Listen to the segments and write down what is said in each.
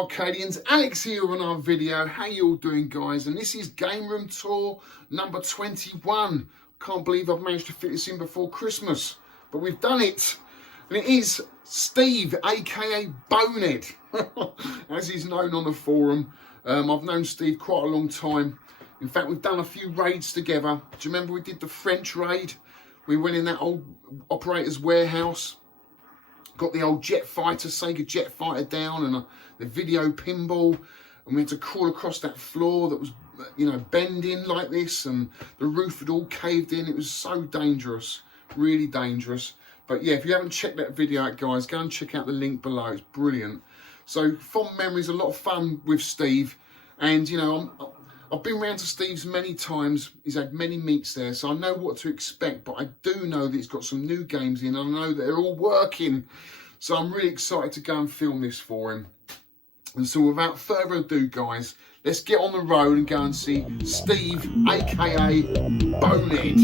Arcadians, Alex here with another video. How you all doing, guys? And this is Game Room Tour number 21. Can't believe I've managed to fit this in before Christmas, but we've done it. And it is Steve, aka Bonehead, as he's known on the forum. I've known Steve quite a long time. In fact, we've done a few raids together. Do you remember we did the French raid? We went in that old operator's warehouse, got the old jet fighter, Sega jet fighter down, and the video pinball, and we had to crawl across that floor that was, you know, bending like this, and the roof had all caved in. It was so dangerous, really dangerous. But yeah, if you haven't checked that video out, guys, go and check out the link below. It's brilliant. So fond memories, a lot of fun with Steve, and you know, I've been round to Steve's many times. He's had many meets there, so I know what to expect, but I do know that he's got some new games in, and I know that they're all working. So I'm really excited to go and film this for him. And so without further ado, guys, let's get on the road and go and see Steve, aka Bonehead.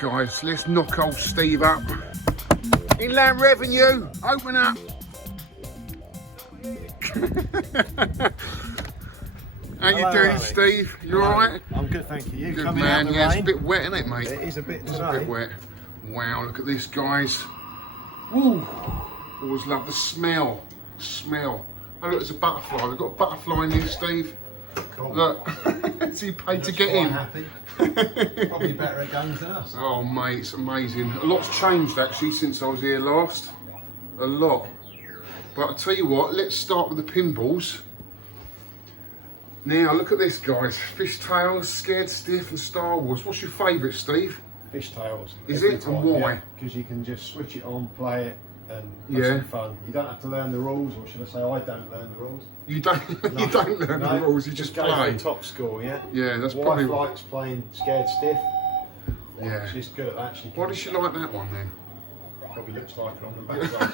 Guys, let's knock old Steve up. Inland Revenue, open up. How you doing, Alex? Steve? You alright? I'm good, thank you. Good man. Yeah, it's a bit wet, isn't it, mate? It is a bit today. It's a bit wet. Wow, look at this, guys. Woo! Always love the smell. Smell. Oh, look, there's a butterfly. We've got a butterfly in here, Steve. Cool. Look, so you paid to get in. Happy. Probably better at games now. Oh mate, it's amazing. A lot's changed actually since I was here last. A lot. But I'll tell you what, let's start with the pinballs. Now look at this, guys. Fishtails, Scared Stiff and Star Wars. What's your favourite, Steve? Fishtails. Is it? And why? Because you can just switch it on, play it, and have some fun. You don't have to learn the rules, or should I say I don't learn the rules. You don't no. You don't learn the rules, you just play. The top score, yeah? Yeah, that's Wife probably... likes playing Scared Stiff. Yeah. She's good at that. Why does she like that one then? Probably looks like it on the backside.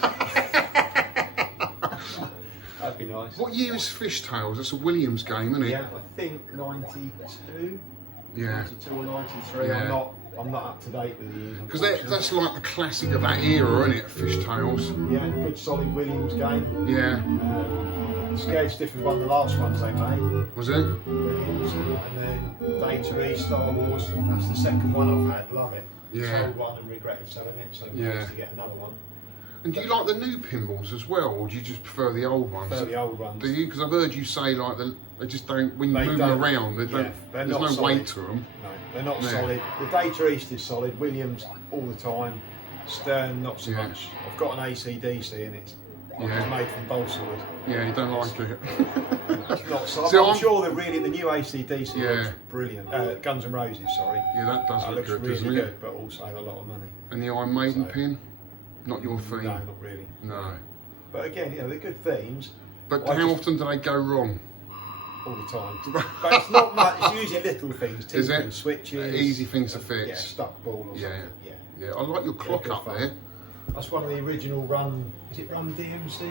That'd be nice. What year is Fishtails? That's a Williams game, isn't it? Yeah, I think 92. Yeah. 92 or 93. Yeah. I'm not up to date with the years. Because that's like the classic of that era, isn't it? Fishtails. Yeah, a good solid Williams game. Yeah. Scared Stiff was one of the last ones they made. Was it? Williams. And then Data East, Star Wars. That's the second one I've had. Love it. Yeah. Sold one and regretted selling it, so nice to get another one. And do you like the new pinballs as well, or do you just prefer the old ones? Prefer the old ones. Do you? Because I've heard you say like they just don't. When you move them around, they don't. There's no weight to them. No, they're not solid. The Data East is solid. Williams all the time. Stern not so much. I've got an ACDC and it's made from balsa wood. Yeah, you don't like it. It's not solid. So I'm sure the new ACDC looks brilliant. Guns N' Roses, sorry. Yeah, that does look good, really doesn't it? But also a lot of money. And the Iron Maiden pin? Not your theme? No, not really. No. But again, you know, they're good themes. But how often do they go wrong? All the time. But it's not much, it's usually little things. Is it? Switches. Easy things to fix. Yeah, stuck ball or something. Yeah, I like your clock up there. That's one of the original Run, is it Run DMC?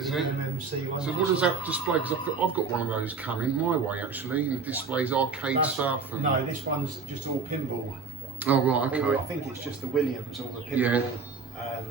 Isn't it? MMC one. So what does that display? Because I've got one of those coming my way actually, and it displays arcade stuff. And... No, this one's just all pinball. Oh right, okay. I think it's just the Williams or the pinball.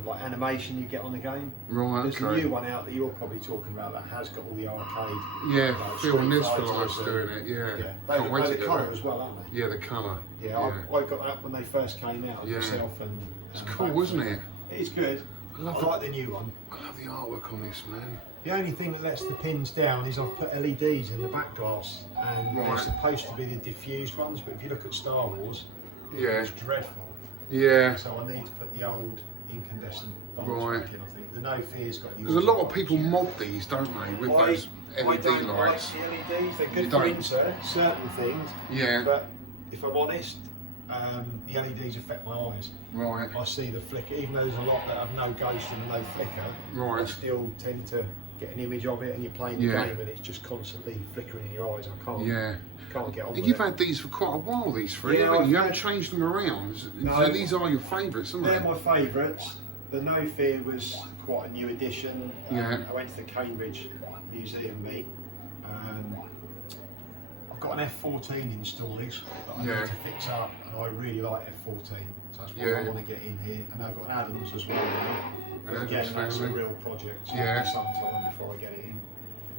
like animation you get on the game. Right, There's okay. a new one out that you're probably talking about that has got all the arcade. Yeah, like Phil and Street Nistelroo's Fighters doing it, yeah. They Can't wait to the get colour that. as well, aren't they? Yeah, the colour. Yeah, Yeah. I got that when they first came out, Yeah. myself and... It's cool, isn't it? It's good. I I love like the new one. I love the artwork on this, man. The only thing that lets the pins down is I've put LEDs in the back glass, and they're Right. supposed to be the diffused ones, but if you look at Star Wars, Yeah. it's dreadful. Yeah. So I need to put the old incandescent bulbs Right. back in, I think. The No Fear's got the... Because a lot of people mod these, don't they, with those I LED don't lights. like the LEDs, they're You good for don't? insert certain things, Yeah. but if I'm honest, the LEDs affect my eyes. Right. I see the flicker, even though there's a lot that have no ghost and no flicker, Right. I still tend to get an image of it, and you're playing the Yeah. game and it's just constantly flickering in your eyes. I can't get on with You've it. had these for quite a while, these three, Yeah, haven't you? You I've haven't changed them around. No. So these are your favourites, aren't They're they? my favourites. The No Fear was quite a new addition. Yeah. I went to the Cambridge Museum meet. I've got an F14 in storage that I Yeah. need to fix up, and I really like F14. So that's what Yeah. I want to get in here. And I've got an Adams as well now. An But again, Adams that's a family. real project. So Yeah. it'll be sometime before I get it in.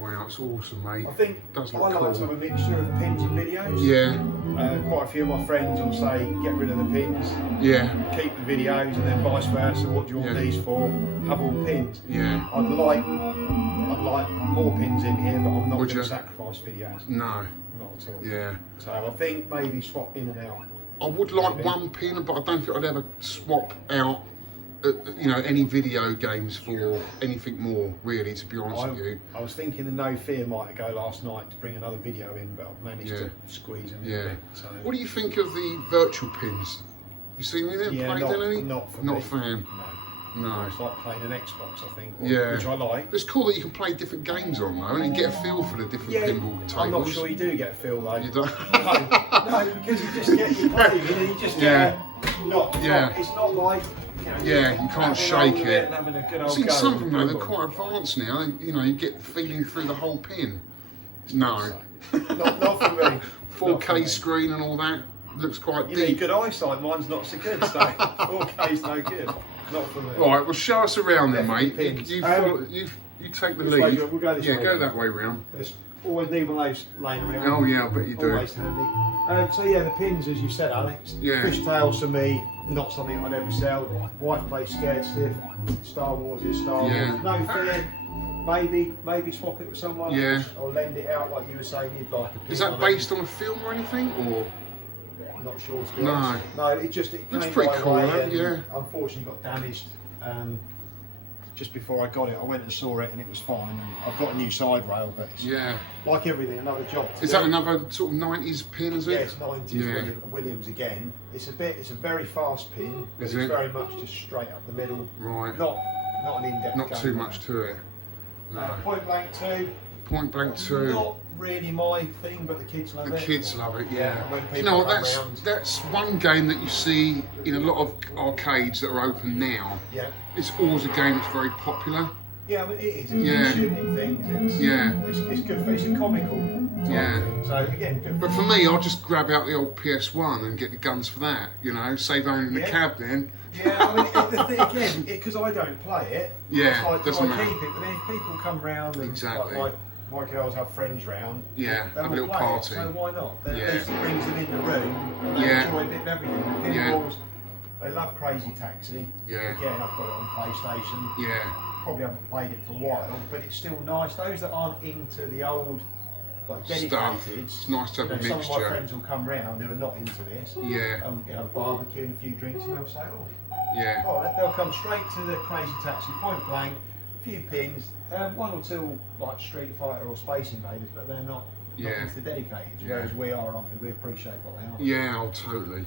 Wow, it's awesome, mate. I think Does I look like to cool. have a mixture of pins and videos. Yeah. Quite a few of my friends will say, get rid of the pins, Yeah. keep the videos, and then vice versa. What do you want Yeah. these for? Have all pins. Yeah. I'd like more pins in here, but I'm not Would going you? to sacrifice videos. No. Not at all. Yeah. So I think maybe swap in and out. I would like Maybe. one pin, but I don't think I'd ever swap out, any video games for anything more, really, to be honest with you. I was thinking the No Fear might go last night to bring another video in, but I've managed Yeah. to squeeze in. Yeah. So. What do you think of the virtual pins? You seen any of them? Yeah, Played any? not for Not me. a fan. No. No. It's like playing an Xbox, I think, Yeah. which I like. It's cool that you can play different games on though, and you get a feel for the different pinball tables. I'm not sure you do get a feel though. You don't? No, because you just get your playing and you just get it's not like Yeah, you can't shake it. it. And having a good old See, go some with of the them though, they're pinball. quite advanced now. You get the feeling through the whole pin. No. not for me. 4K screen and all that looks quite You need deep. good eyesight. Mine's not so good. So 4K's no good. Not for me. Right, well, show us around then, mate. Definitely pins. You take the This lead. way, we'll go this yeah, way go then. that way round. There's always need one of those laying around. Oh yeah, I bet you do. Always handy. So yeah, the pins, as you said, Alex. Yeah. Fishtails for me, not something I'd ever sell. Wife plays Scared Stiff. Star Wars is Star Yeah. Wars. No Fear. Maybe swap it with someone. Yeah. Or lend it out like you were saying you'd like a pin. Is that on based on a film or anything, or? I'm not sure to be No. honest. No, it That's came pretty my cool, way though, and yeah. unfortunately got damaged. Just before I got it, I went and saw it and it was fine. And I've got a new side rail, but it's Yeah. like everything, another job. To Is do. that another sort of 90s pin, is Yeah, it? it's 90s Yeah. Williams again. It's a very fast pin, but Is it's it? very much just straight up the middle. Right. Not an in-depth. Not game. too much to it. No. Point Blank 2. Point Blank 2. Not really my thing, but the kids love The it. kids love it, yeah. when You know people what? come round- That's one game that you see in a lot of arcades that are open now. Yeah. It's always a game that's very popular. Yeah, I mean, it is. It's Yeah. shooting things. Yeah. It's good. It's a comical. Type Yeah. Thing. So again, good. But for me, I'll just grab out the old PS1 and get the guns for that. Save owning the Yeah. cab then. Yeah, I mean, the thing again, because I don't play it. Yeah, it's like, doesn't do I matter. keep it? But then if people come round and Exactly. like my girls have friends round, Yeah, they'll have a little play party. It, so why not? Then Yeah. at least it brings them in the room and they Yeah. enjoy a bit of everything. The Yeah. pinballs, they love Crazy Taxi. Yeah. Again, I've got it on PlayStation. Yeah. Probably haven't played it for a while, but it's still nice. Those that aren't into the old, like dedicated, Stuff. It's nice to have a some of my mixture. friends will come round who are not into this. Yeah. Barbecue and a few drinks, and they'll say, Yeah. they'll come straight to the Crazy Taxi, Point Blank, a few pins, one or two like Street Fighter or Space Invaders, but they're not Yeah. into dedicated, Yeah. whereas we are, aren't we? We appreciate what they are. Yeah, oh, totally.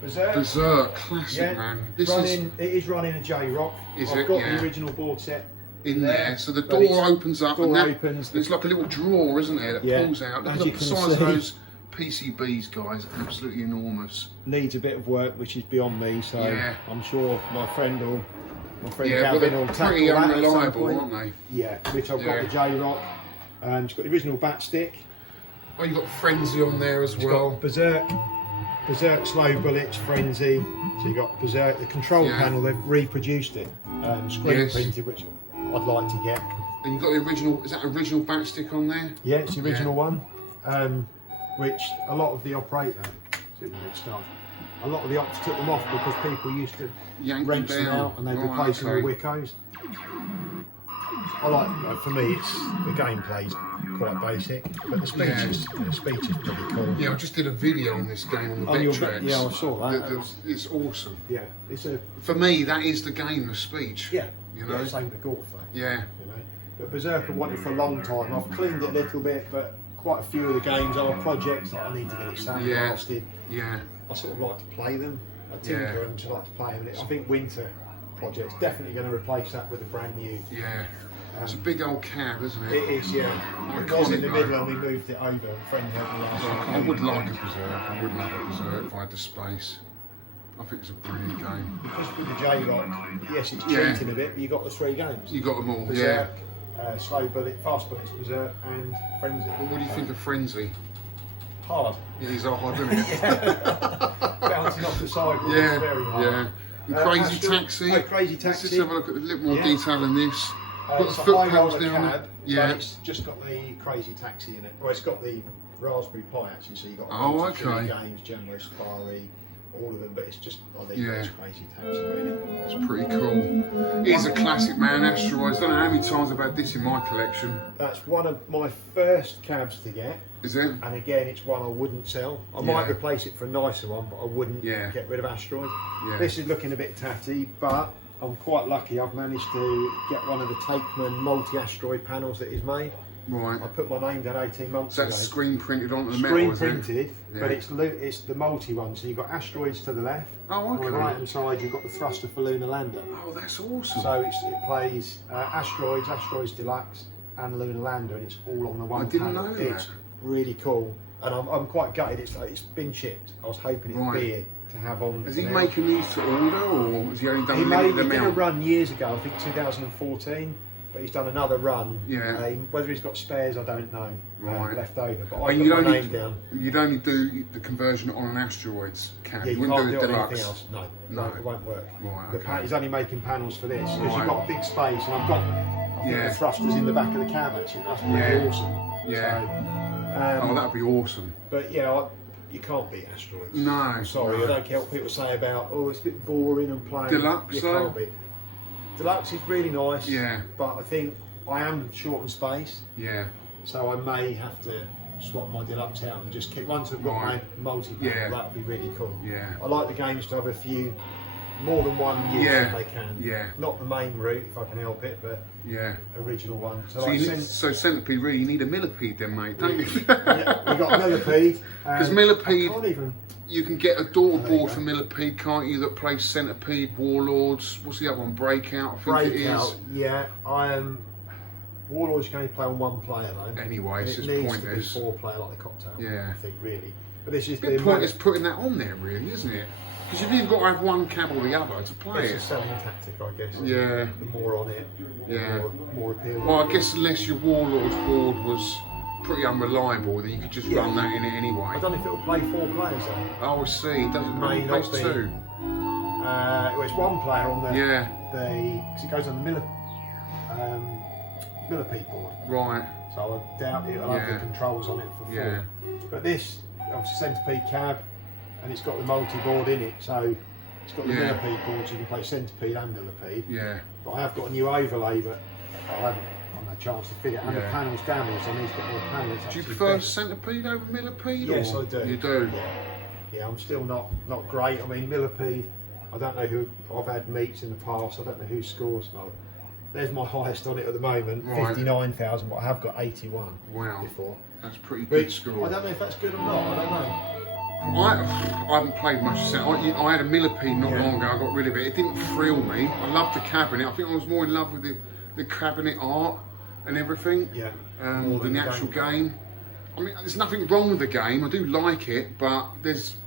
Berserk. Berserk, classic, man. This It is running a J-Rock. Is I've it? got Yeah. the original board set in there. So the but door it's- opens up door and that, opens. it's like a little drawer, isn't it, that Yeah. pulls out. Look As at you the can size of see. those PCBs, guys. Absolutely enormous. Needs a bit of work, which is beyond me, so Yeah. I'm sure my friend Yeah, but Gavin will they're tackle pretty that at some unreliable, point. aren't they? Yeah, which I've Yeah. got the J-Rock. It's got the original bat stick. Oh, you've got Frenzy on there as It's well. got Berserk. Berserk, Slow Bullets, Frenzy. So you got Berserk, the control panel, they've reproduced it. Screen printed, which I'd like to get. And you've got the original, is that original backstick on there? Yeah, it's the original one. Which a lot of the operator, a lot of the ops took them off because people used to wrench them out and they'd replace them with Wiccos. I like, for me, it's the gameplay's quite basic, but the speech is pretty cool. Yeah, I just did a video on this game on the Vectrex. Yeah, I saw that. It's awesome. Yeah, for me, that is the game, the speech. Yeah, you know, same with Gorf. Yeah, you know, but Berserk I wanted for a long time. I've cleaned it a little bit, but quite a few of the games are projects that I need to get it sandblasted. Yeah. I sort of like to play them. I tinker and I like to play them. I think Winter Project's definitely going to replace that with a brand new. Yeah. It's a big old cab, isn't it? It is, yeah. It was in the middle and we moved it over. A friend helped me last I would like a Berserk. I would like a Berserk if I had the space. I think it's a brilliant game. Because with the J-Rock, yes, it's cheating a bit, but you got the 3 games. You got them all, Berserk, Slow Bullet, Fast Bullets, Berserk, and Frenzy. Well, what do you think of Frenzy? Hard. It is hard, isn't it? Bouncing off the side, it's very hard. Yeah. And Crazy Taxi. Oh, Crazy Taxi. Let's just have a look at a little more detail in this. Got it's the a foot high pedals roller down cab, it. Yeah. but it's just got the Crazy Taxi in it. Well, it's got the Raspberry Pi actually, so you've got games, Gemmo Safari, all of them, but it's just, I think it's Crazy Taxi really. It's pretty cool. It is a classic, man, Asteroids. I don't know how many times I've had this in my collection. That's one of my first cabs to get. Is it? And again, it's one I wouldn't sell. I might replace it for a nicer one, but I wouldn't get rid of Asteroids. Yeah. This is looking a bit tatty, but I'm quite lucky. I've managed to get one of the Takeman multi-asteroid panels that he's made. Right. I put my name down 18 months ago. That's screen printed onto the metal, Screen printed, but it's the multi one. So you've got Asteroids to the left. Oh, okay. On the right hand side, you've got the thruster for Lunar Lander. Oh, that's awesome. So it plays Asteroids, Asteroids Deluxe, and Lunar Lander, and it's all on the one. I didn't panel. know that. It's really cool, and I'm quite gutted. It's been shipped. I was hoping it'd be here to have on. Is he making these to order, or has he only done He did a run years ago, I think 2014. But he's done another run. Yeah. Whether he's got spares, I don't know. Left over, but I put my name down. You'd only do the conversion on an Asteroids cab. Yeah, you wouldn't can't do do it anything deluxe. else. No, it won't work. Right. He's only making panels for this because you've got a big space, and I think the thrusters in the back of the cab actually. That's pretty awesome. Yeah. So, that'd be awesome. But yeah, you can't beat Asteroids. No. I'm sorry, I don't care what people say about. Oh, it's a bit boring and plain. Deluxe, though. Can't beat. Deluxe is really nice. Yeah. But I think I am short on space. Yeah. So I may have to swap my Deluxe out and just keep, once I've got my multi-panel, that'd be really cool. Yeah. I like the games to have a few, more than one use if they can. Yeah. Not the main route if I can help it, but original one. So Centipede, really, you need a millipede then, mate, don't you? Yeah, we got millipede. Because millipede, you can get a door board for millipede, can't you, that plays Centipede, Warlords, what's the other one, Breakout, I think it is. Yeah, Warlords you can only play on one player though. Anyway, it's just needs pointless. to be 4 player like the Cocktail. Yeah. I think really. But this is the point is putting that on there, really, isn't it? Because you've either got to have one cab or the other to play it's a selling tactic, I guess. Yeah. The more on it, the more appealing. Well, I guess unless your Warlords board was pretty unreliable, then you could just run that in it anyway. I don't know if it'll play 4 players though. Oh, I see. It doesn't play 2. Well, it's 1 player on the. Yeah. Because it goes on the millipede board. Right. So I doubt it'll have the controls on it for 4. Yeah. But this, obviously, Centipede cab, and it's got the multi-board in it, so it's got the millipede board, so you can play Centipede and millipede. Yeah. But I have got a new overlay, but I haven't had a chance to fit it, and the panel's damaged, so I need to get more panels. Do you prefer Centipede over millipede? Yes, I do. You do? Yeah, I'm still not great. I mean, millipede, I don't know who, I've had meets in the past, I don't know who scores. No. There's my highest on it at the moment, 59,000, but I have got 81 before. That's pretty good score. I don't know if that's good or not, I don't know. I haven't played much since. I had a millipede not long ago, I got rid of it. It didn't thrill me. I loved the cabinet. I think I was more in love with the cabinet art and everything than the actual game. I mean, there's nothing wrong with the game. I do like it, but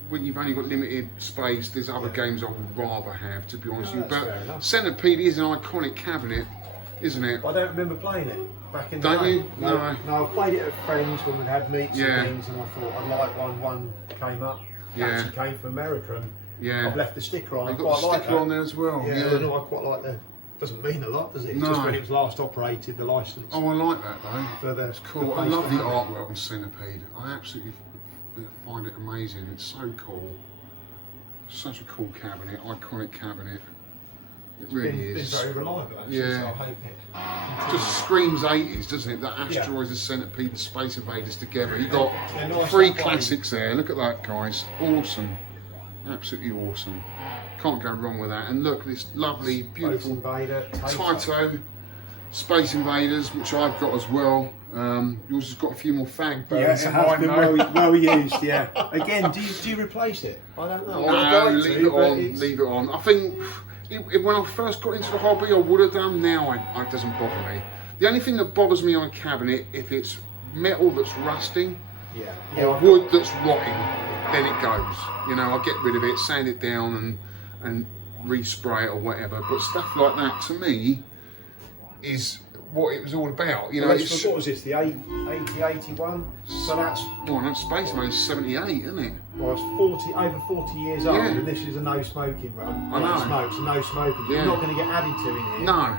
when you've only got limited space, there's other games I would rather have, to be honest with you. But Centipede is an iconic cabinet, isn't it? I don't remember playing it back in the day. Don't you? No. No, I've played it at friends when we've had meets and things, and I thought I'd like one came up. actually came from America, and I've left the sticker on. I've got the sticker on there as well. Yeah, I quite like the. Doesn't mean a lot, does it? No. Just when it was last operated, the licence. Oh, I like that though. So that's cool. I love the artwork on Centipede. I absolutely find it amazing. It's so cool. Such a cool cabinet, iconic cabinet. It really is. It's been very reliable, actually, so I hope it just screams 80s, doesn't it? The Asteroids, the Centipede, the Space Invaders together. You've got three classics there. Look at that, guys. Awesome. Absolutely awesome. Can't go wrong with that. And look, this lovely, beautiful Taito Space Invaders, which I've got as well. Yours has got a few more fag burns. Yeah, it has been well used, yeah. Again, do you replace it? I don't know. No, leave it on. I think when I first got into the hobby, I would have done. Now it doesn't bother me. The only thing that bothers me on a cabinet, if it's metal that's rusting, or wood that's rotting, then it goes. You know, I get rid of it, sand it down, and respray it or whatever. But stuff like that, to me, is what it was all about. You know, what was this? The 81? So that's Space Mode 78, isn't it? Well, it's over 40 years old, and this is a no smoking run. I know. Smokes, no smoking. You're not going to get added to in here. No.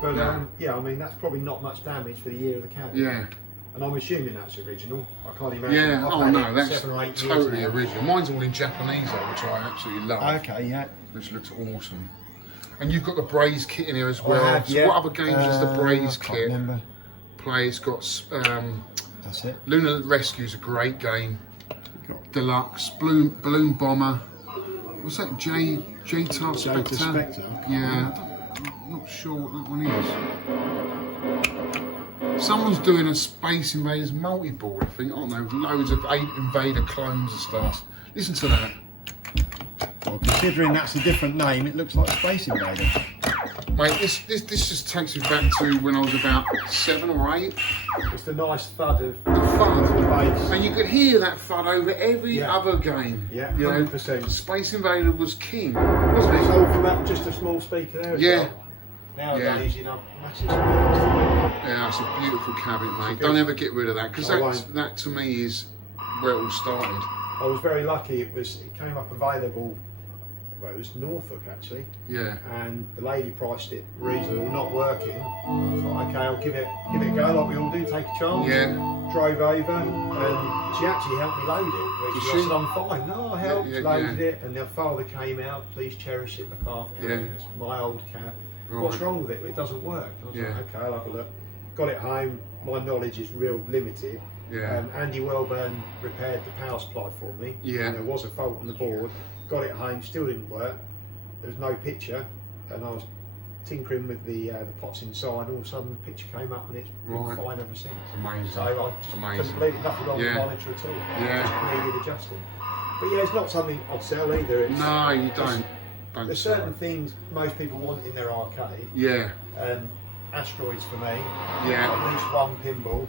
But yeah, I mean that's probably not much damage for the year of the cabinet. Yeah. And I'm assuming that's original. I can't imagine. Yeah. Oh no, that's 7 or 8 totally years original. Mine's all in Japanese though, which I absolutely love. Okay. Yeah. Which looks awesome. And you've got the Braze kit in here as well. So what other games does the Braze kit play? It's got that's it. Lunar Rescue's a great game. Deluxe, Balloon Bomber. What's that? J-Tar Spectre? Yeah, I'm not sure what that one is. Someone's doing a Space Invaders multi-board, I think, aren't they? With loads of 8 Invader clones and stuff. Listen to that. Well, considering that's a different name, it looks like Space Invaders. Mate, this just takes me back to when I was about 7 or 8. It's the nice thud of the thud. Bass. And you could hear that thud over every other game. Yeah, 100%. Space Invader was king, wasn't it? It's all from just a small speaker there as well. Nowadays you'd have massive speakers. Yeah, it's a beautiful cabinet, mate. Don't ever get rid of that, because that to me is where it all started. I was very lucky. It came up available. Well, it was Norfolk actually. Yeah. And the lady priced it reasonable, not working. I thought, okay, I'll give it a go, like we all do. Take a chance. Yeah. Drove over, and she actually helped me load it. Which I said, I'm fine. No, I helped, loaded it, and their father came out. Please cherish it, look after it. It's my old cab. Right. What's wrong with it? It doesn't work. I was like, okay, I'll have a look. Got it home. My knowledge is real limited. Yeah. Andy Wellburn repaired the power supply for me. Yeah. And there was a fault on the board. Got it home, still didn't work. There was no picture, and I was tinkering with the pots inside. All of a sudden, the picture came up, and it's been fine ever since. Amazing. So I just completely nothing wrong with the monitor at all. Yeah. Just needed adjusting. But yeah, it's not something I'd sell either. No, you don't. There's certain things most people want in their arcade. Yeah. Asteroids for me. Yeah. At least one Pinball.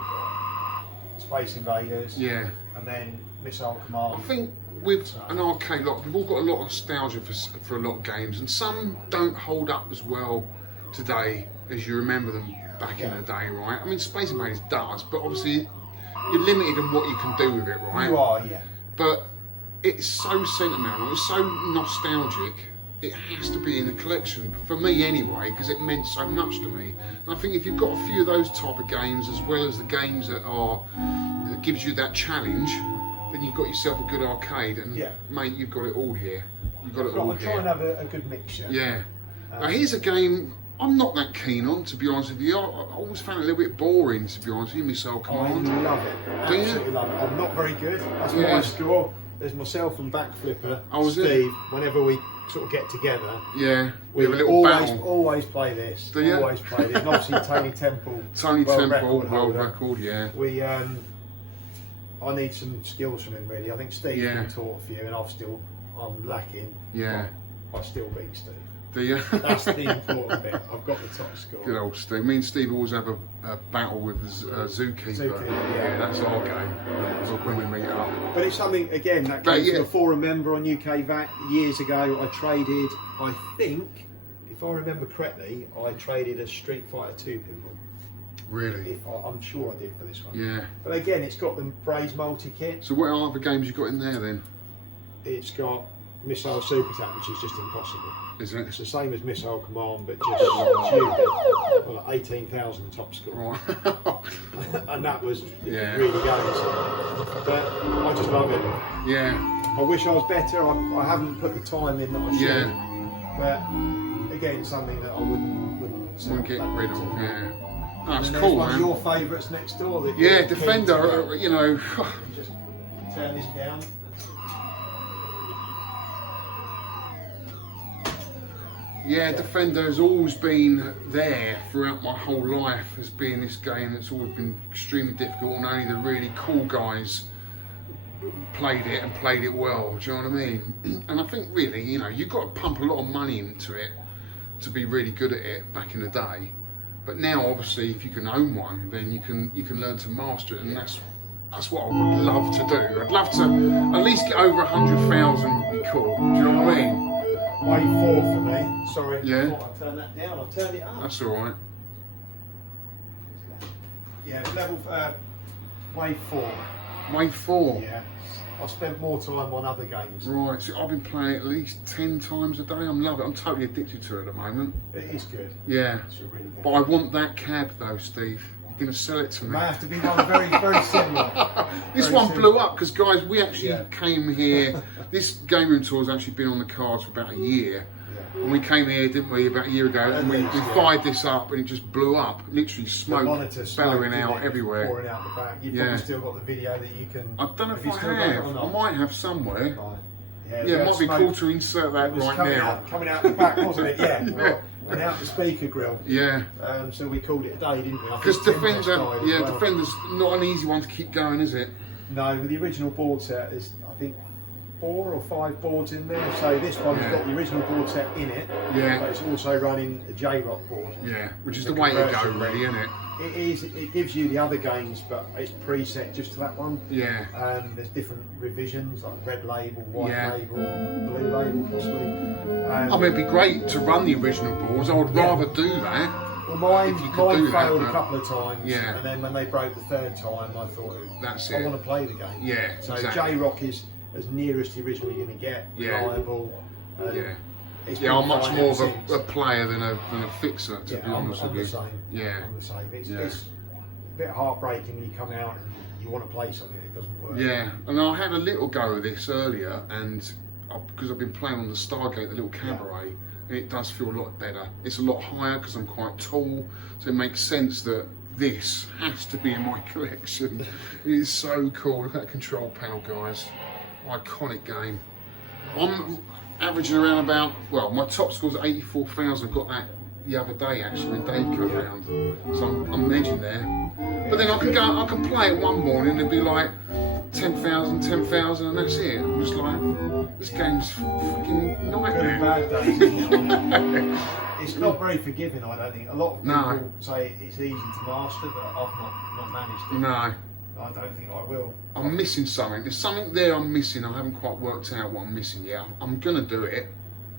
Space Invaders. Yeah. And then Missile Command. I think with an arcade lot, we've all got a lot of nostalgia for a lot of games, and some don't hold up as well today as you remember them back in the day, right? I mean, Space Invaders does, but obviously you're limited in what you can do with it, right? You are, yeah. But it's so sentimental, it's so nostalgic. It has to be in a collection, for me anyway, because it meant so much to me. And I think if you've got a few of those type of games, as well as the games that gives you that challenge, then you've got yourself a good arcade, and mate, you've got it all here. You've got it all here. I try and have a good mixture. Yeah. Now here's a game I'm not that keen on, to be honest with you. I always found it a little bit boring, to be honest with you, Missile Command. I love it. Absolutely love it. I'm not very good. That's my score. There's myself and Backflipper, Steve, whenever we sort of get together. Yeah, we have a little always play this. Do you? Always play this. And obviously Tony Temple. World record, yeah. We, I need some skills from him really. I think Steve's been taught a few, and I'm lacking. Yeah. I still beat Steve. Do you? That's the important bit. I've got the top score. Good old Steve. Me and Steve always have a battle with Zookeeper. Yeah, that's our game. When we meet up. But it's something, again, that came from a forum member on UK VAT years ago. I traded, I think, if I remember correctly, I traded a Street Fighter 2 pinball. Really? I'm sure I did for this one. Yeah. But again, it's got the Braze multi-kit. So what other games you got in there then? it's got missile super attack, which is just impossible. Is it? It's the same as missile command, but just stupid. Well, like 18,000 top score. Right. And that was really going somewhere. But I just love it. Yeah. I wish I was better. I haven't put the time in that I should. But again, something that I wouldn't get rid of. Yeah. That's and cool, one man. of your favourites next door. That Defender. You know. Just turn this down. Yeah, Defender has always been there throughout my whole life as being this game that's always been extremely difficult, and only the really cool guys played it and played it well. Do you know what I mean? And I think really, you know, you've got to pump a lot of money into it to be really good at it back in the day. But now, obviously, if you can own one, then you can learn to master it, and that's what I would love to do. I'd love to at least get over 100,000 would be cool. Do you know what I mean? Wave 4 for me. Sorry. Yeah. I thought I'd turn that down. I've turned it up. That's all right. Yeah, level wave 4. Wave 4. Yeah. I spent more time on other games. Right. So I've been playing it at least 10 times a day. I'm loving it. I'm totally addicted to it at the moment. It is good. Yeah. It's a really good. But I want that cab though, Steve. You're going to sell it to me. It may have to be one very, very similar. This very one similar. blew up because, guys, we actually came here. This game room tour has actually been on the cards for about a year. And we came here, didn't we, about a year ago, and we fired this up and it just blew up. Literally smoke bellowing out everywhere. Pouring out the back. You've probably still got the video that you can... I don't know if I have. I might have somewhere. Right. Yeah, it might be cool to insert that right now. Coming out the back, wasn't it? Yeah. And out the speaker grill. Yeah. So we called it a day, didn't we? Because Defender's not an easy one to keep going, is it? No, with the original board set, there's, I think, 4 or 5 boards in there. So this one's got the original board set in it. Yeah. But it's also running a J-Rock board. Yeah, which is the way to go, really, isn't it? It is. It gives you the other games, but it's preset just to that one. Yeah. There's different revisions, like red label, white label, blue label, possibly. I mean, it'd be great to run the original boards. I would rather do that. Well, mine failed a couple of times, yeah. And then when they broke the third time, I thought, I want to play the game. Yeah, so exactly. J-Rock is as nearest the original you're going to get, reliable. I'm much more of a player than a fixer, to be honest with you. I'm the same. It's a bit heartbreaking when you come out and you want to play something and it doesn't work. Yeah, and I had a little go of this earlier, and because I've been playing on the Stargate, the little cabaret, and it does feel a lot better. It's a lot higher because I'm quite tall, so it makes sense that this has to be in my collection. It is so cool. Look at that control panel, guys. Iconic game. I'm averaging around about, well, my top score's 84,000. I got that the other day actually when Dave came around, so I'm edging there. But then I can play it one morning and it'd be like 10,000, and that's it. I'm just like, this game's fucking nightmare. Bad days, isn't it? It's not very forgiving, I don't think. A lot of people say it's easy to master, but I've not managed it. No. I don't think I will. I'm missing something. There's something there I'm missing. I haven't quite worked out what I'm missing yet. I'm gonna do it.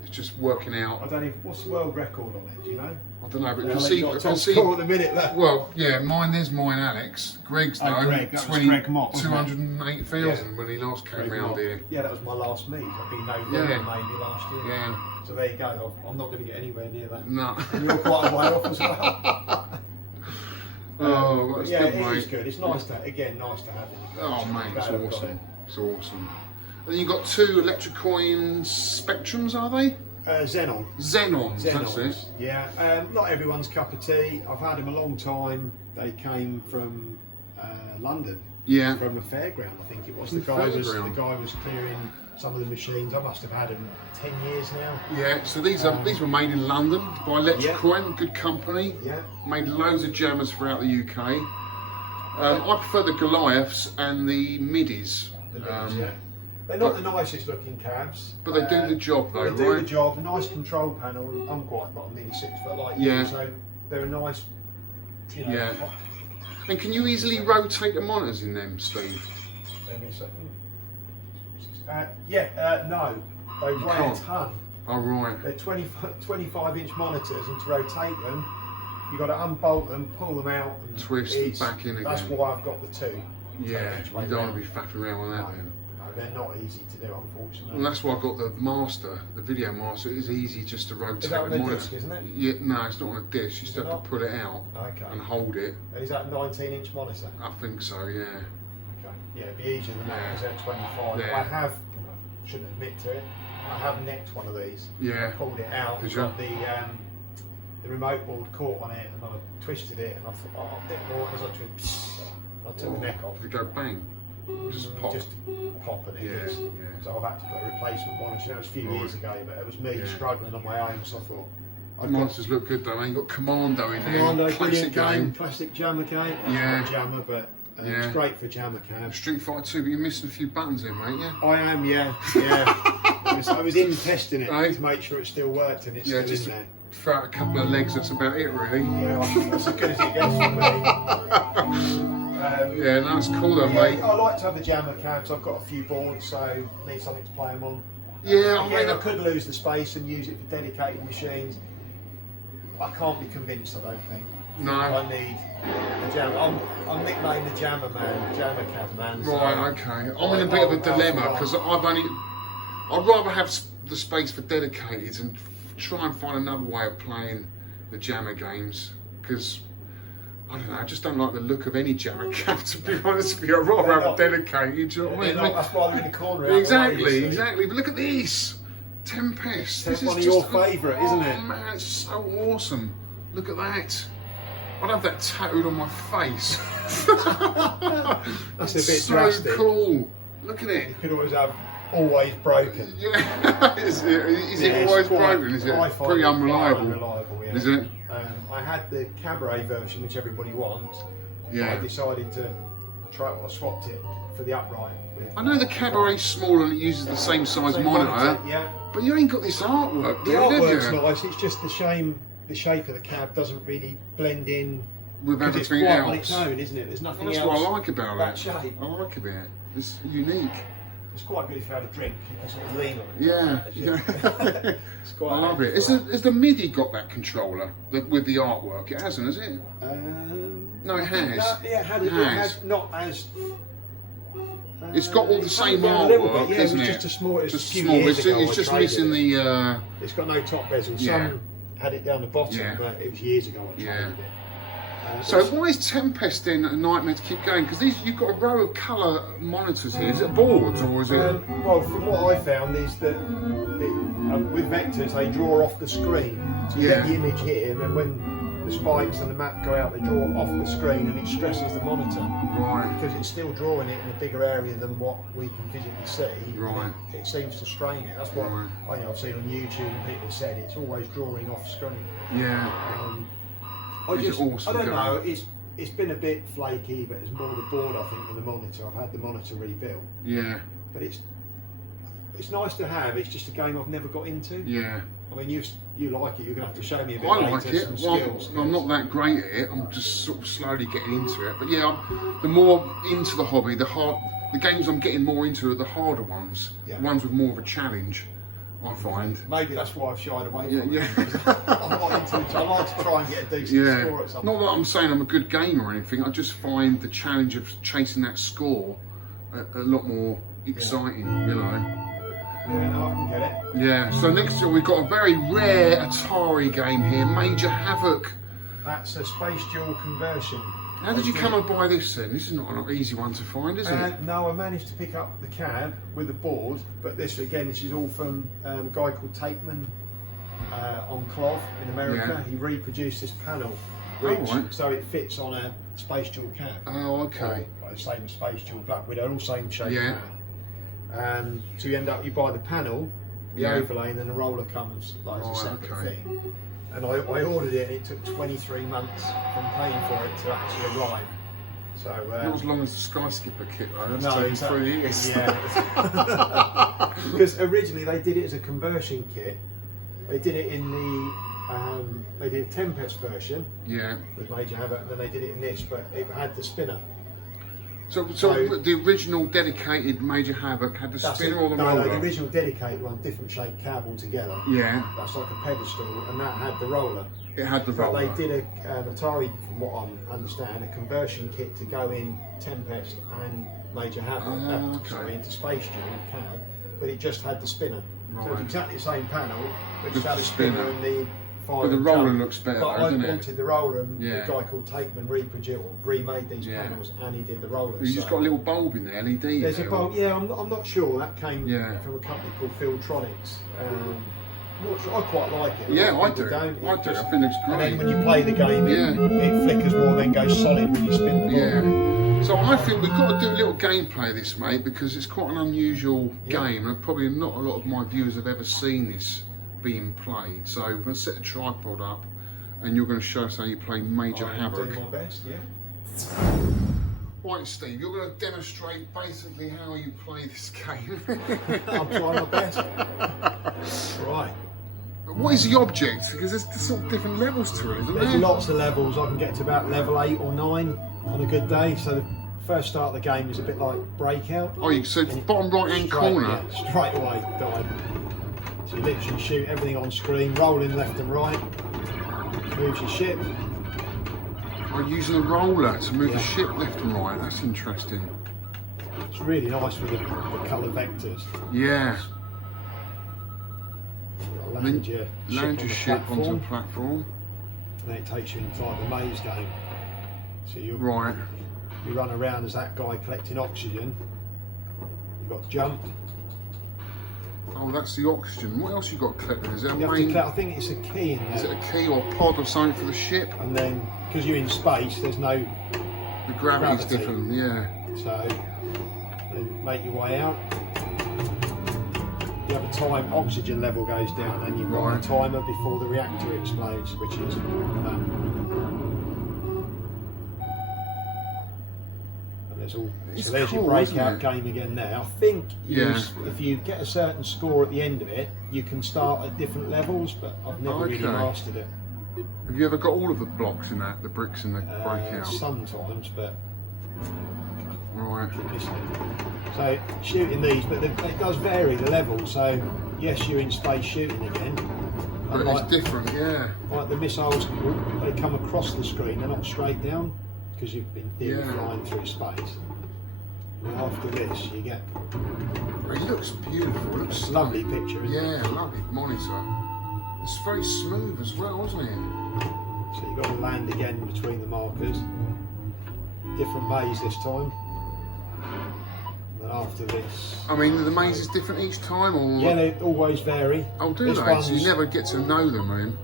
It's just working out. I don't even. What's the world record on it? Do you know? I don't know, but I can see. At the minute, that. Well, yeah, there's mine, Alex. Greg's though, Greg Mott, 208,000 when he last came round here. Yeah, that was my last meet. I've been November maybe last year. Yeah. So there you go. I'm not going to get anywhere near that. No. And you're quite a way off as well. Oh, that's good, it mate. is good. It's nice to have it. Oh, mate, it's awesome. It's awesome. And then you've got 2 Electrocoin Spectrums, are they? Xenons, that's it. Yeah, not everyone's cup of tea. I've had them a long time. They came from London. Yeah. From a fairground, I think it was. The guy was clearing some of the machines. I must have had them 10 years now. Yeah, so these were made in London by Electrocoin, good company. Yeah. Made loads of jammers throughout the UK. I prefer the Goliaths and the Midis. They're not the nicest looking cabs. But they do the job though, right? They do the job. A nice control panel. I'm nearly 6 foot like you, so they're a nice, Yeah. And can you easily rotate the monitors in them, Steve? Let me a second. No. They weigh a ton. Oh, right. They're 25-inch monitors, and to rotate them, you've got to unbolt them, pull them out, and twist them back in again. That's why I've got the 2. Yeah, you don't want to be faffing around with that then. they're not easy to do, unfortunately. Well, that's why I got the master, the video master. It is easy just to rotate. Is that on the the monitor. disc, isn't it? Yeah, no, it's not on a disc. You just have not? to pull it out and hold it. Is that a 19-inch monitor? I think so, yeah. Okay. Yeah, it'd be easier than that because they're 25. Yeah. I have, I shouldn't admit to it, I have necked one of these. Yeah. I pulled it out, got the remote board caught on it, and I twisted it, and I thought, oh, a bit more. As I twisted, I took the neck off. Did it go bang? Just pop. Just pop, and it is. Yeah. So I've had to put a replacement monitor. That was a few years ago, but it was me struggling on my own, so I thought. The monitors look good though. You've got Commando in there. Commando, classic game. Classic jammer game. Yeah. Not jammer, but it's great for jammer cam. Street Fighter 2, but you're missing a few buttons there, mate, yeah? I am, yeah. I was in testing it to make sure it still worked, and it's still in there. Throw out a couple of legs, that's about it, really. Yeah, that's as good as it gets for me. Yeah, that's cool though, mate. I like to have the jammer cams. I've got a few boards, so need something to play them on. Yeah, I could lose the space and use it for dedicated machines. I can't be convinced, I don't think. No. I need a jammer. I'm nicknamed the Jammer Man, Jammer Cam Man. Right, okay. I'm in a bit of a dilemma because I'd rather have the space for dedicated and try and find another way of playing the jammer games because I don't know, I just don't like the look of any jammer cam, to be honest with you. I'd rather have a dedicated, do you know what I mean? That's why they're in the corner. Exactly. But look at this. Tempest. This is one of your favourite, isn't it? Oh man, it's so awesome. Look at that. I'd have that tattooed on my face. That's a bit so drastic. Cool. Look at it. You could always have always broken. Yeah. Is it always broken? Is it pretty unreliable? Yeah. Is it? I had the cabaret version, which everybody wants. Yeah. I decided to try it. I swapped it for the upright. I know the cabaret's small and it uses the same size monitor. Yeah. But you ain't got this artwork. The artwork's nice. It's just the shape of the cab doesn't really blend in with everything it's else. On its own, isn't it? There's nothing else. That's what I like about that it. Shape. I like it. It's unique. It's quite good if you had a drink. You can sort of lean on it. Yeah. It's quite I love it. Has the MIDI got that controller with the artwork? It hasn't, has it? No, it has. It has. Not as. It's got all the same artwork, bit, isn't it? Just a small. It's just missing the. It's got no top bezel. Some had it down the bottom, but it was years ago I tried it. So why is Tempest then a nightmare to keep going? Because you've got a row of colour monitors here. Is it boards or is it? Well, from what I found is that with vectors they draw off the screen. So you get the image here, and then when the spikes and the map go out, they draw off the screen, and it stresses the monitor. Right. Because it's still drawing it in a bigger area than what we can physically see. Right. It seems to strain it. That's what I've seen on YouTube, and people said it's always drawing off screen. Yeah. I don't know. It's been a bit flaky, but it's more the board I think than the monitor. I've had the monitor rebuilt. Yeah. But it's nice to have. It's just a game I've never got into. Yeah. I mean, you like it. You're gonna have to show me a bit I later. like it. Some skills. I'm not that great at it. I'm just sort of slowly getting into it. But yeah, the more into the hobby, the games I'm getting more into are the harder ones. Yeah. The ones with more of a challenge. I find. Maybe that's why I've shied away from it. I'm not into it. I like to try and get a decent score at something. Not that I'm saying I'm a good gamer or anything. I just find the challenge of chasing that score a lot more exciting, you know. Yeah, no, I can get it. Yeah, so next year we've got a very rare Atari game here, Major Havoc. That's a Space Duel conversion. How did you come and buy this then? This is not an easy one to find, is it? No, I managed to pick up the cab with the board, but this is all from a guy called Tapeman on Cloth in America. He reproduced this panel, so it fits on a Space Duel cab. Oh, okay. The same as Space Duel Black Widow, all same shape. So you buy the panel, the overlay, and then the roller comes like as a separate thing. And I ordered it, and it took 23 months from paying for it to actually arrive. So not as long as the Sky Skipper kit though. That's taken 3 years. Yeah. Because originally they did it as a conversion kit. They did it in the they did a Tempest version. Yeah. With Major Havoc, and then they did it in this, but it had the spinner. So the original dedicated Major Havoc had the spinner or the roller? No, the original dedicated one, different shaped cab altogether. Yeah. That's like a pedestal, and that had the roller. It had the roller. But they did Atari, from what I understand, a conversion kit to go in Tempest and Major Havoc. Sorry, into Space Duel, you can, but it just had the spinner. Right. So it's exactly the same panel, but just With had the a spinner spinner. and the fire. But the and roller jump. looks better, But I doesn't it? wanted the roller, and Yeah. a guy called Takeman remade these panels, and he did the rollers. You just got a little bulb in there, LED. There's a bulb, yeah. I'm not sure. That came Yeah. from a company called Filtronics. I'm not sure. I quite like it. Yeah, I do. Don't. I do. I think it looks And then great. when you play the game, it flickers more, then goes solid when you spin the ball. Yeah. So I think we've got to do a little gameplay of this, mate, because it's quite an unusual game, and probably not a lot of my viewers have ever seen this being played. So we're going to set the tripod up, and you're going to show us how you play Major Havoc. I'm doing my best, yeah. Right, Steve, you're going to demonstrate basically how you play this game. I'm trying my best. Right. What is the object? Because there's sort of different levels to it, isn't There's there? lots of levels. I can get to about level 8 or 9 on a good day. So the first start of the game is a bit like Breakout. Oh, so bottom right-hand corner. Yeah, straight away, dive. So you literally shoot everything on screen, rolling left and right, moves your ship. Oh, using a roller to move the ship left and right. That's interesting. It's really nice with the colour vectors. Yeah. Land your ship onto a platform. And then it takes you into like the maze game. So you run around as that guy collecting oxygen. You've got to jump. Oh, that's the oxygen. What else you got collected? Is there a You have to main? collect, I think it's a key in there. Is it a key or a pod or something for the ship? And then, because you're in space, there's no The gravity's gravity. different. Yeah. So, then make your way out. The other time oxygen level goes down, and you've got a timer before the reactor explodes, which is and there's all. It's So there's cool, your breakout isn't it? game again now. I think if you get a certain score at the end of it, you can start at different levels, but I've never really mastered it. Have you ever got all of the blocks in that, the bricks in the breakout? Sometimes, but Right. so shooting these, but it does vary the level. So yes, you're in space shooting again. But And it's different, yeah. like the missiles, they come across the screen. They're not straight down because you've been flying through space. And after this, you get It looks beautiful. It looks a lovely picture. Isn't it? Yeah, lovely monitor. It's very smooth as well, isn't it? So you've got to land again between the markers. Different maze this time. And then after this, I mean, the maze is different each time, or yeah, they always vary. oh, do This they? one's- So you never get to know them, man.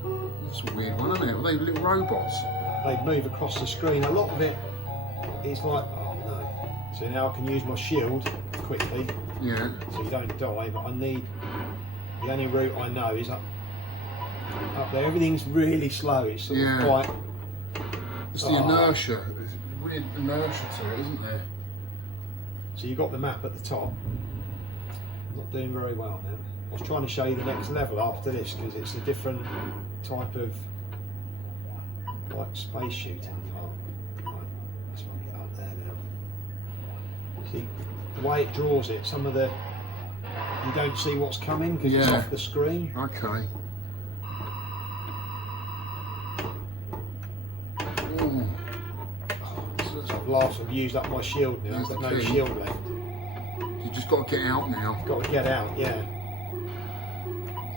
That's a weird one, isn't it? Are they little robots? They move across the screen. A lot of it is like, oh no. So now I can use my shield quickly, Yeah. so you don't die. But I need the only route I know is up there. Everything's really slow. It's sort of quite. It's the inertia. There's weird inertia to it, isn't there? So you've got the map at the top. I'm not doing very well now. I was trying to show you the next level after this because it's a different type of like space shooting part. Right, let's try and get up there now. See, the way it draws it, some of the you don't see what's coming because it's off the screen. Okay. Ooh. I've used up my shield now. I've got no shield left. You just got to get out now. Got to get out, yeah.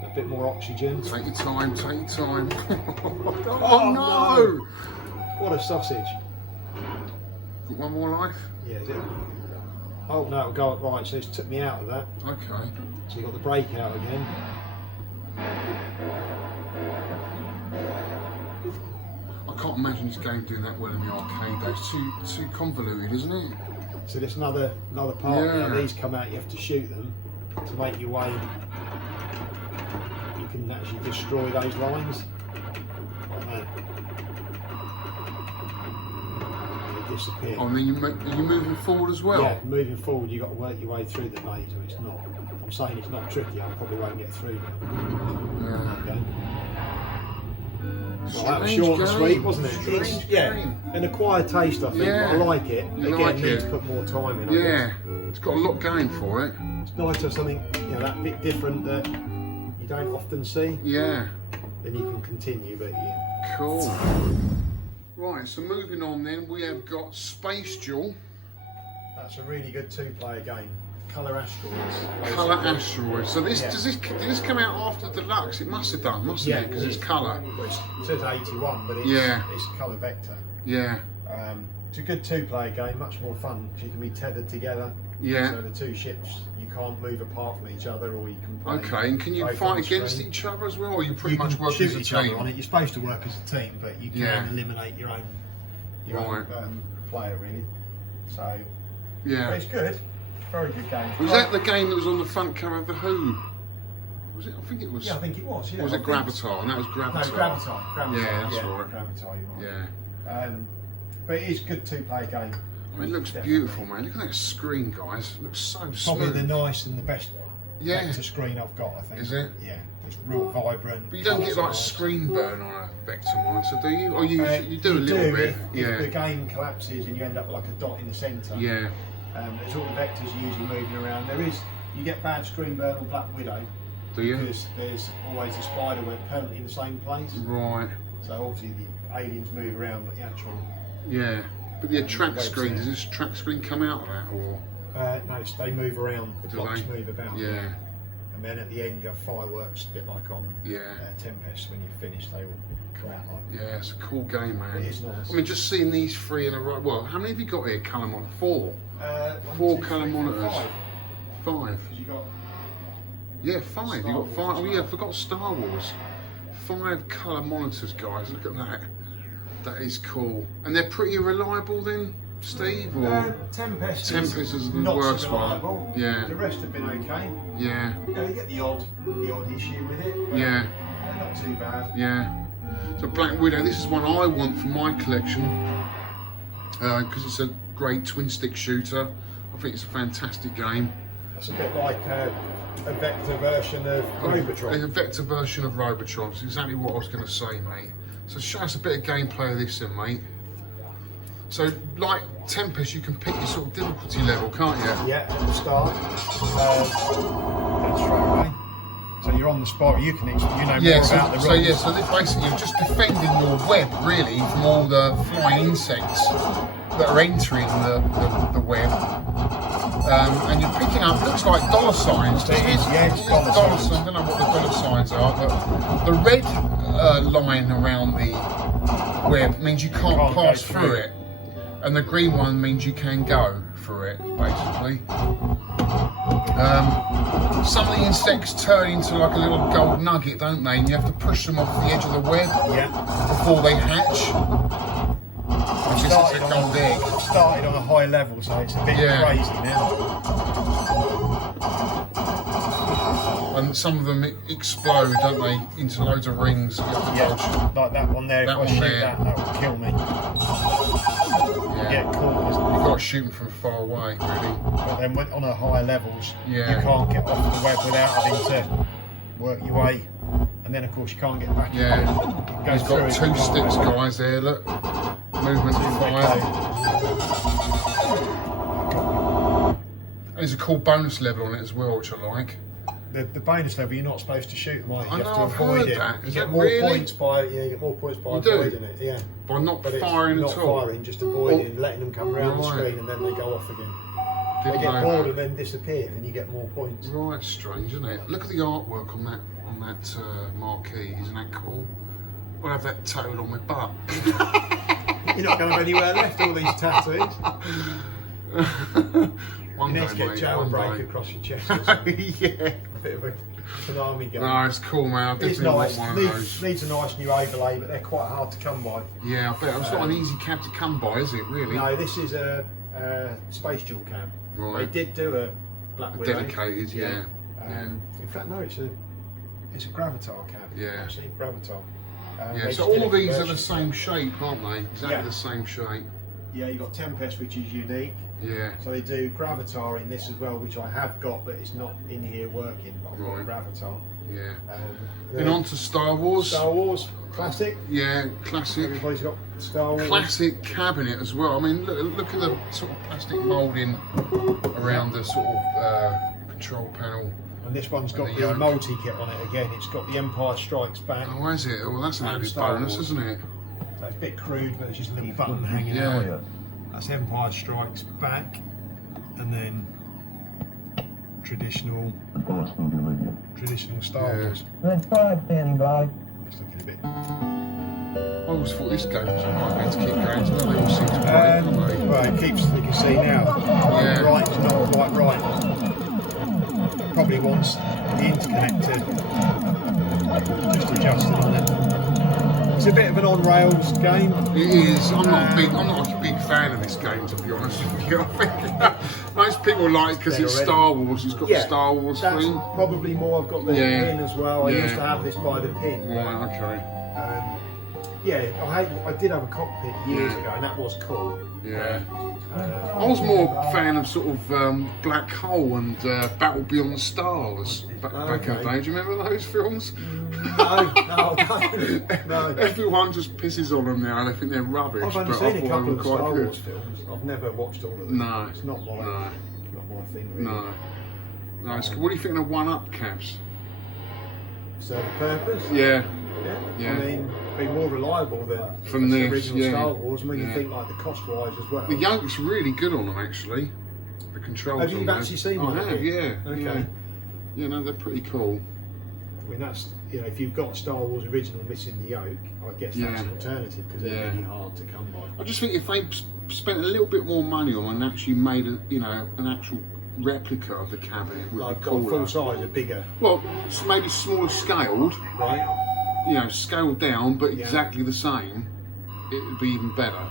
So a bit more oxygen. Take your time, take your time. Oh, no! What a sausage. Got one more life? Yeah, is it? Oh no, it'll go up right, so it's took me out of that. Okay. So you've got the breakout again. I can't imagine this game doing that well in the arcade though. It's too convoluted, isn't it? So there's another part there. These come out, you have to shoot them to make your way. You can actually destroy those lines. Like that. They disappear. Oh, and then are you moving forward as well? Yeah, moving forward you've got to work your way through the maze, or it's not. I'm saying it's not tricky, I probably won't get through now. Okay. Well, that was short and sweet, wasn't it? It's, an acquired taste, I think, but I like it. Again, need to put more time in. I guess. It's got a lot going for it. It's nice to have something, that bit different that you don't often see. Yeah. Then you can continue, but yeah. Cool. Right, so moving on then, we have got Space Duel. That's a really good two-player game. Colour Asteroids. Colour Asteroids. So this did this come out after Deluxe? It must have done, mustn't it? Because it's colour. Well, it says 81, but it's colour vector. Yeah. It's a good two-player game, much more fun because you can be tethered together. Yeah. So the two ships, you can't move apart from each other, or you can play. Okay, and can you fight against each other as well, or you pretty much work as a team? On it. You're supposed to work as a team, but you can eliminate your own player really. So but it's good. Very good game. Was that the game that was on the front cover of the Who? Was it? I think it was. Yeah, I think it was. Yeah. Or was it Gravitar? And that was Gravitar. No, Gravitar. Yeah, that's right. Gravitar, you're right. Yeah. But it is a good two-player game. I mean, it looks beautiful, man. Look at that screen, guys. It looks so smooth. Probably the nicest and the best vector screen I've got, I think. Is it? Yeah. It's real vibrant. But you don't get like screen burn on a vector monitor, do you? Or you do a little bit. If the game collapses and you end up like a dot in the centre. Yeah. There's all the vectors usually moving around. You get bad screen burn on Black Widow. Do you? Because there's always a spider web permanently in the same place. Right. So obviously the aliens move around, but the actual. Yeah. But the track screen, does this track screen come out of that, or? No, they move around. The blocks move about. Yeah. And then at the end you have fireworks, a bit like on Tempest. When you finish, they all come out like. Yeah, it's a cool game, man. It is nice. I mean, just seeing these three in a row. Well, how many have you got here? Colour monitor? 4. 4 colour monitors. 5. You got. Yeah, 5. You got 5. Oh yeah, I forgot Star Wars. 5 colour monitors, guys. Look at that. That is cool. And they're pretty reliable then, Steve? Or Tempest is the not worst so reliable. one. Yeah. The rest have been okay. Yeah. You get the odd issue with it. But yeah. They're not too bad. Yeah. So Black Widow, this is one I want for my collection because it's a great twin stick shooter. I think it's a fantastic game. It's a bit like a vector version of Robotron. A vector version of Robotron. It's exactly what I was going to say, mate. So show us a bit of gameplay of this then, mate. So, like Tempest, you can pick your sort of difficulty level, can't you? Yeah, at the start. That's straight away. So you're on the spot, you know more about the rules. So basically you're just defending your web, really, from all the flying insects that are entering the web. And you're picking up, looks like dollar signs. It's dollar signs. I don't know what the dollar signs are, but the red line around the web means you can't pass through it. And the green one means you can go through it, basically. Some of the insects turn into like a little gold nugget, don't they? And you have to push them off the edge of the web before they hatch. Which is a gold egg. It started on a high level, so it's a bit crazy now. And some of them explode, don't they, into loads of rings. Like that one there. If I shoot that will kill me. Get caught. You've got to shoot them from far away, really. But then on a higher levels, you can't get off the web without having to work your way. And then, of course, you can't get back. He's got 2 sticks, guys, there, look. Movement and fire. And there's a cool bonus level on it as well, which I like. The bonus level, you're not supposed to shoot them, are you? You have to avoid it. You get more points by avoiding it. Yeah. By not firing at all. Not firing, just avoiding, letting them come around the screen, and then they go off again. They get bored and then disappear, and you get more points. Right, strange, isn't it? Look at the artwork on that marquee. Isn't that cool? I'll have that tattooed on my butt. You're not going to have anywhere left. All these tattoos. You need to get jailbreak across your chest. Yeah. A bit of a tsunami gun. No, it's cool, man. It's nice. Needs a nice new overlay, but they're quite hard to come by. Yeah, I bet. It's not an easy cab to come by, is it, really? No, this is a Space Duel cab. Right. They did do a Black Widow. Dedicated, yeah. In fact, no, it's a Gravitar cab. Yeah. Actually, Gravitar. So all these are the same shape, aren't they? Exactly the same shape. Yeah, you've got Tempest, which is unique. Yeah. So they do Gravitar in this as well, which I have got, but it's not in here working. But I've got Gravitar. Yeah. Then on to Star Wars. Star Wars, classic. Yeah, classic. Everybody's got Star Wars. Classic cabinet as well. I mean, look at the sort of plastic moulding around the sort of control panel. And this one's got the multi-kit on it again. It's got the Empire Strikes Back. Oh, is it? Well, that's an added bonus, isn't it? That's a bit crude, but it's just a little button hanging out. That's Empire Strikes Back. and then traditional Star Wars. That's fine, Danny boy. It's looking a bit. I always thought this game was quite going to keep going, so they all seem to play, don't they? Well, it keeps, you can see now, Yeah. right is not quite right. It probably wants the interconnector just adjusted on it. It's a bit of an on-rails game. It is. I'm not a big fan of this game, to be honest with you. I think most people like it because it's Star Wars. It's got the Star Wars that's thing. probably more. I've got the pin as well. I used to have this by the pin. Right. Okay. I did have a cockpit years ago, and that was cool. Yeah. I was more a fan of sort of Black Hole and Battle Beyond the Stars back in the day. Do you remember those films? No. Everyone just pisses on them now and they think they're rubbish. I've only seen a couple of Star Wars films. I've never watched all of them. No. It's not my thing really. No. What do you think of the 1-up cabs? Serve a purpose? Yeah. I mean, be more reliable than from the this, original Star Wars. I mean, you think like the cost-wise as well. The yoke's really good on them actually. The controls. Have you actually seen one? I have, yeah. Okay. Yeah, no, they're pretty cool. I mean, that's, if you've got a Star Wars original missing the yoke, I guess that's an alternative because they're really hard to come by. I just think if they spent a little bit more money on and actually made an actual replica of the cabinet would be cooler. Full size, a bigger. Well, maybe smaller scaled. Right. Scaled down, but exactly the same, it would be even better.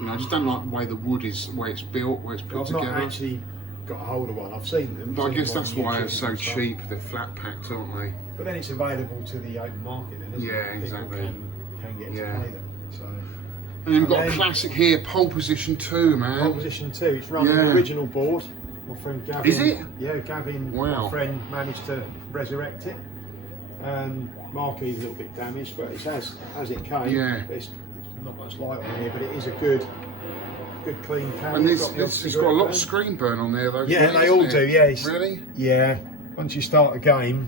I just don't like the way the wood is, the way it's built, where it's put together. I've not actually got a hold of one. I've seen them. But I guess that's why they're so cheap. They're flat packed, aren't they? But then it's available to the open market, then, isn't it? Exactly. People can get to play them. So. And then we've got a classic here, Pole Position 2, man. Pole Position 2. It's run on the original board. My friend Gavin. Is it? Yeah, Gavin. My friend managed to resurrect it. Marquee's a little bit damaged, but it's as it came. Yeah. It's not much light on here, but it is a good clean camera. And it's got a lot of screen burn on there, though. Yeah, they all do. Yeah. Really? Yeah. Once you start a game,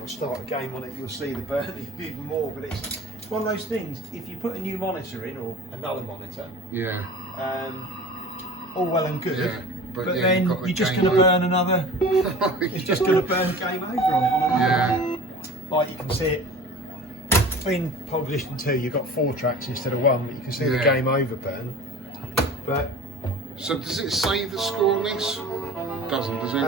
on it, you'll see the burn even more. But it's one of those things. If you put a new monitor in or another monitor, all well and good. Yeah. But then you're just going to burn another. It's just going to burn game over on it. Yeah. Like you can see it. In Pole Position 2, you've got 4 tracks instead of 1, but you can see the game over burn. But so does it save the score on this? Doesn't, does it?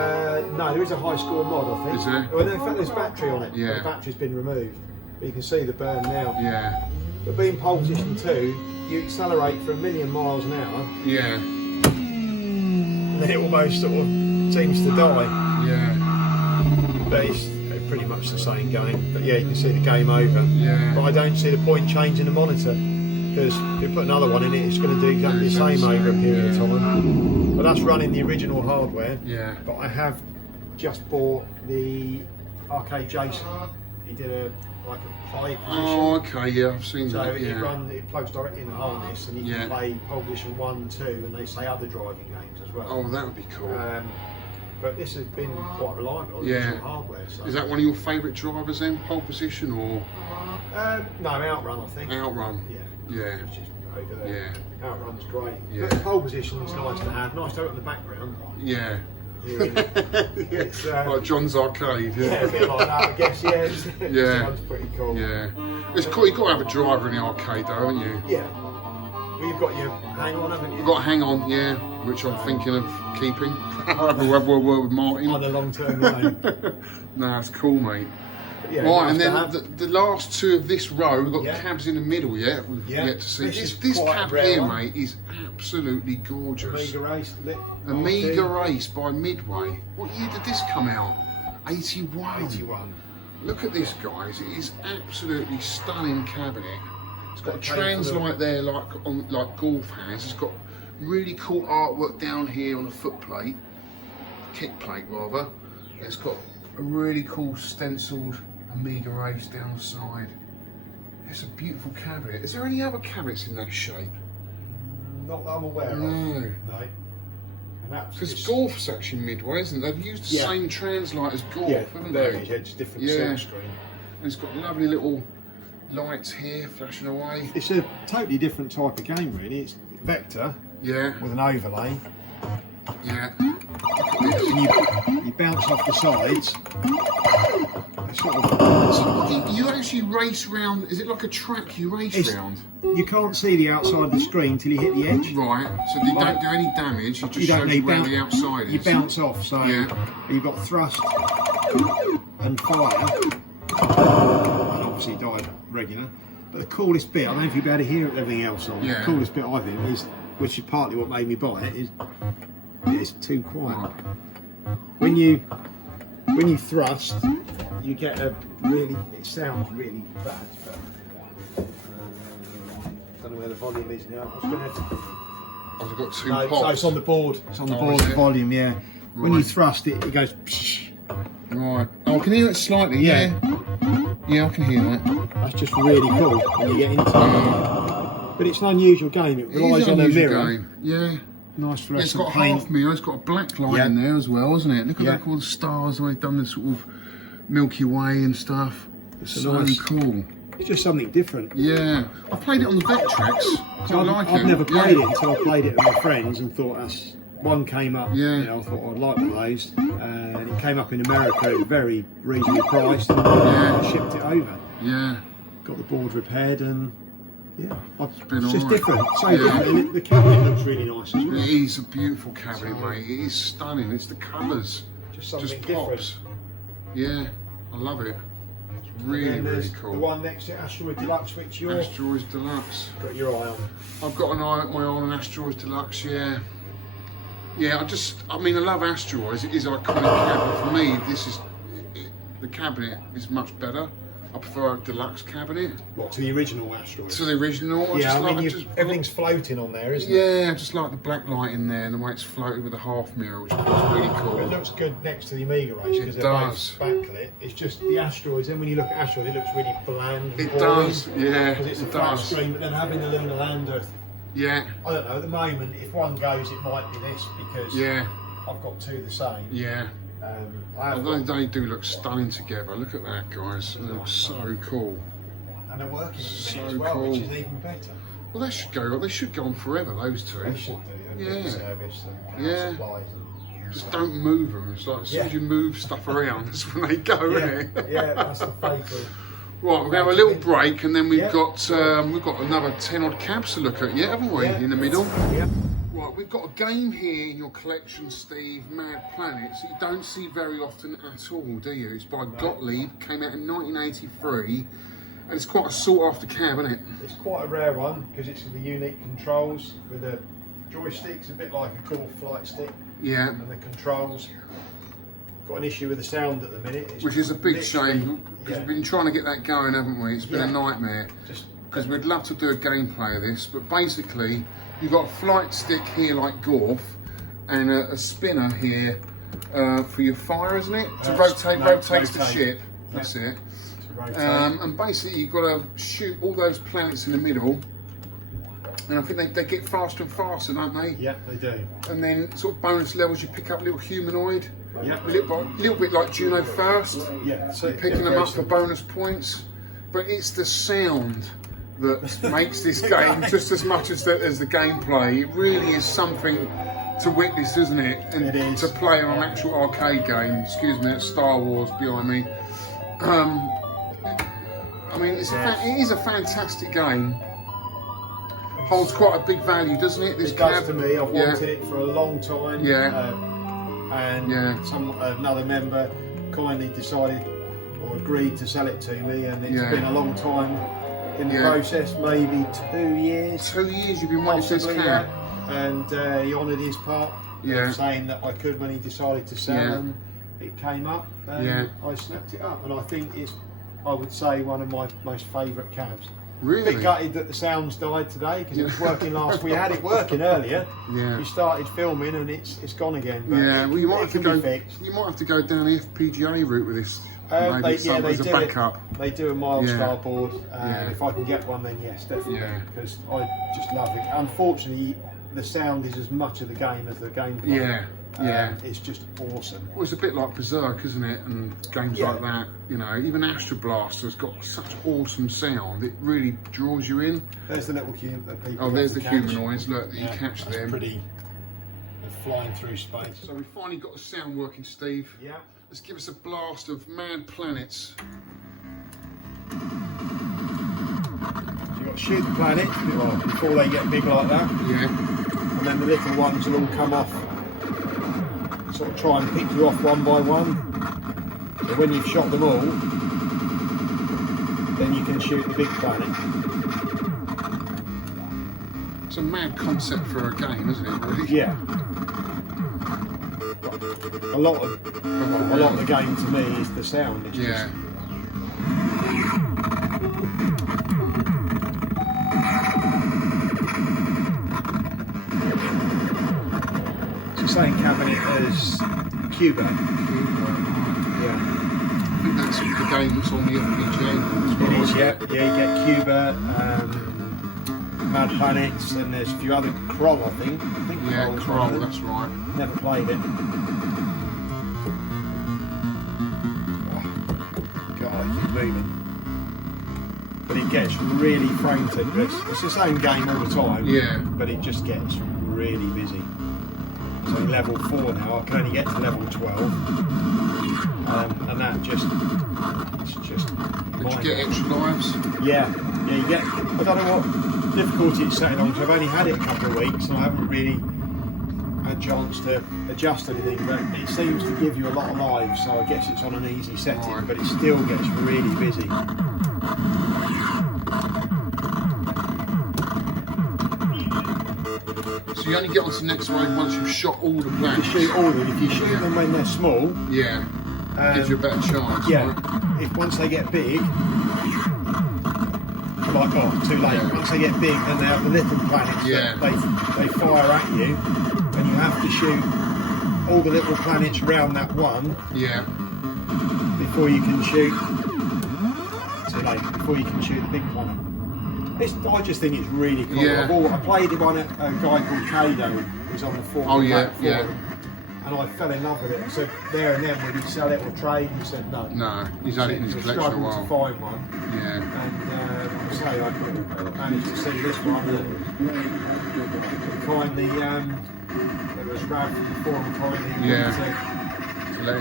No, there is a high score mod, I think. Is there? Well, in fact, there's battery on it. Yeah. The battery's been removed, but you can see the burn now. Yeah. But being Pole Position 2, you accelerate for 1,000,000 miles an hour. Yeah. And then it almost sort of seems to die. Yeah. But it's pretty much the same game. But yeah, you can see the game over. Yeah. But I don't see the point changing the monitor, because if you put another one in it, it's going to do exactly the same over a period of time. But that's running the original hardware. Yeah. But I have just bought the arcade Jason. He did a high position. Oh, okay, yeah, I've seen so that. Yeah. It plugs directly in the harness, and you can play Pole Position 1, 2, and they say other driving games as well. Oh, that would be cool. But this has been quite reliable on the original hardware. So. Is that one of your favourite drivers then, Pole Position or? No, Outrun, I think. Outrun. Yeah. Which is over there. Yeah. Outrun's great. Yeah. But Pole Position is nice to have. Nice to have it in the background. Yeah. It's, like John's Arcade. Yeah, a bit like that, I guess. Yeah. Yeah. Sounds pretty cool. Yeah. It's cool. You've got to have a driver in the arcade, though, haven't you? Yeah. Well, you've got your hang on, haven't you? You've got hang on, yeah, which I'm thinking of keeping. I'll have a word with Martin. On the long-term line. No, that's cool, mate. Yeah, right, and then the last 2 of this row, we've got cabs in the middle yet. We've yet to see. This cab here, mate, is absolutely gorgeous. Amiga Race by Midway. What year did this come out? 81. 81. Look at this, guys. It is absolutely stunning cabinet. It's got a trans light there, like Golf has. It's got really cool artwork down here on the foot plate, kick plate rather. It's got a really cool stenciled Amiga Race down the side. It's a beautiful cabinet. Is there any other cabinets in that shape? Not that I'm aware of. No. Because Golf's actually Midway, isn't it? They've used the same trans light as Golf, haven't they? Yeah, it's different silk screen. And it's got lovely little lights here flashing away. It's a totally different type of game, really. It's vector with an overlay, Yeah. And you bounce off the sides. Sort of, so you actually race round, is it like a track you race round? You can't see the outside of the screen till you hit the edge. Right, so you don't do any damage, you just show you where the outside is. You bounce off, so you've got thrust and fire, and obviously dive regular. But the coolest bit, I don't know if you'll be able to hear everything else on, the coolest bit I think is, which is partly what made me buy it, is it's too quiet. Right. When you thrust, you get a really, it sounds really bad, but don't know where the volume is now. I've got two pots. So it's on the board. It's on the board, the volume, yeah. Right. When you thrust it, it goes psh. Right. Oh, I can hear it slightly, yeah. Yeah, I can hear that. That's just really cool when you get into it. But it's an unusual game. It relies on a mirror. Game. Yeah. Nice fluorescent It's got a paint. half mirror, it's got a black light in there as well, isn't it? Look at that, all the stars, the way they've done the sort of Milky Way and stuff. It's so nice. Cool. It's just something different. Yeah. I played it on the Vectrex. So I've never played it until I played it with my friends and thought that's one came up. Yeah. You know, I thought I'd like one of those. And it came up in America at a very reasonably priced and I shipped it over. Yeah. Got the board repaired and it's just different, so different. And the cabinet looks really nice as well. It is a beautiful cabinet, mate. It is stunning. It's the colours. Just something different. Yeah, I love it. It's really, really cool. The one next to Asteroid Deluxe, which you're... Asteroids Deluxe. Got your eye on. I've got my eye on Asteroids Deluxe, yeah. Yeah, I mean, I love Asteroids. It is an iconic cabinet. For me, the cabinet is much better. I prefer a deluxe cabinet. What, to the original Asteroids? To the original. Everything's floating on there, isn't it? Yeah, I just like the black light in there and the way it's floated with a half mirror, which is really cool. It looks good next to the Amiga race because they're both backlit. It's just the Asteroids, then when you look at Asteroids, it looks really bland and boring. Does, yeah. Because it's a flat screen, but then having the lunar lander. Yeah. I don't know, at the moment, if one goes, it might be this because I've got two the same. Yeah. They do look stunning together. Look at that, guys. They look so cool. And they're working at the minute as well, which is even better. Well, they should go on forever. Those two. They should do. Yeah. Service and power supplies. And just don't move them. It's like as soon as you move stuff around, that's when they go, isn't it? Yeah, that's a fatal. Right, we're going to have a little break, and then we've got another 10 odd cabs to look at, haven't we? In the middle. Yeah. Right, we've got a game here in your collection, Steve, Mad Planets, that you don't see very often at all, do you? It's by Gottlieb, came out in 1983, and it's quite a sought-after cab, isn't it? It's quite a rare one, because it's the unique controls with the joysticks, a bit like a Golf flight stick. Yeah. And the controls. Got an issue with the sound at the minute. Which is a big shame, because we've been trying to get that going, haven't we? It's been a nightmare. Because we'd love to do a gameplay of this, but basically, you've got a flight stick here like Golf, and a spinner here for your fire, isn't it? To rotate the ship. That's it. And basically, you've got to shoot all those planets in the middle. And I think they get faster and faster, don't they? Yeah, they do. And then sort of bonus levels, you pick up a little humanoid. Yeah. A little bit like Juno First. Yeah. So you're picking them up for bonus points. But it's the sound that makes this game just as much as the gameplay. It really is something to witness, isn't it? And it is. To play on an actual arcade game. Excuse me, that's Star Wars behind me. I mean, it is a fantastic game. Holds quite a big value, doesn't it? This does to me. I've wanted it for a long time. Yeah. And another member kindly decided or agreed to sell it to me, and it's been a long time in the process, maybe 2 years. 2 years you've been watching this cab. And he honoured his part, saying that I could when he decided to sell them. It came up, and I snapped it up, and I think it's, I would say, one of my most favourite cabs. Really? A bit gutted that the sounds died today because it was working last. We had it working earlier. Yeah. We started filming and it's gone again. But well, you might have to go. Fixed. You might have to go down the FPGA route with this. They do backup. They do a Milestar board. If I can get one, then yes, definitely. Because I just love it. Unfortunately, the sound is as much of the game as the gameplay. It's just awesome. Well, it's a bit like Berserk, isn't it? And games like that, you know, even Astro Blaster's got such awesome sound. It really draws you in. There's the little people. Oh, there's the humanoids. Look, you catch them. Pretty flying through space. So we finally got the sound working, Steve. Yeah. Let's give us a blast of Mad Planets. So you've got to shoot the planets before they get big like that. Yeah. And then the little ones will all come off, sort of try and pick you off one by one. So when you've shot them all, then you can shoot the big planet. It's a mad concept for a game, isn't it, really? Yeah. A lot of the game to me is the sound. It's yeah. It's the same cabinet as Cuba. Yeah. I think that's the game that's on the FPGA. It is, yeah. Yeah, you get Cuba, Mad Planets, and there's a few other Kroll, I think. Yeah, Kroll, that's right. Never played it. God, keep moving. But it gets really frame tense. It's the same game all the time. Yeah. But it just gets really busy. So level 4 now, I can only get to level 12. And that it's just... Did you get extra lives? Yeah, you get... I don't know what difficulty it's setting on, because I've only had it a couple of weeks and I haven't really had a chance to adjust anything, but it seems to give you a lot of lives, so I guess it's on an easy setting, right. But it still gets really busy. So you only get on to the next wave once you've shot all the planets? You shoot all of them. If you shoot them when they're small... Yeah, gives you a better chance. Yeah, right? If once they get big... Like, oh, too late. Yeah. Once they get big, then they have the little planets that they fire at you, and you have to shoot all the little planets around that one. Yeah. Before you can shoot. Too late. Before you can shoot the big planet. I just think it's really cool. Yeah. I played it on a guy called Kado, who's on the forum. Oh yeah, yeah. And I fell in love with it. So there and then, would he sell it or trade? He said no. No, he's had it in his collection a while. To find one. Yeah. And I managed to see this one that kindly, it was Ralph from the forum kindly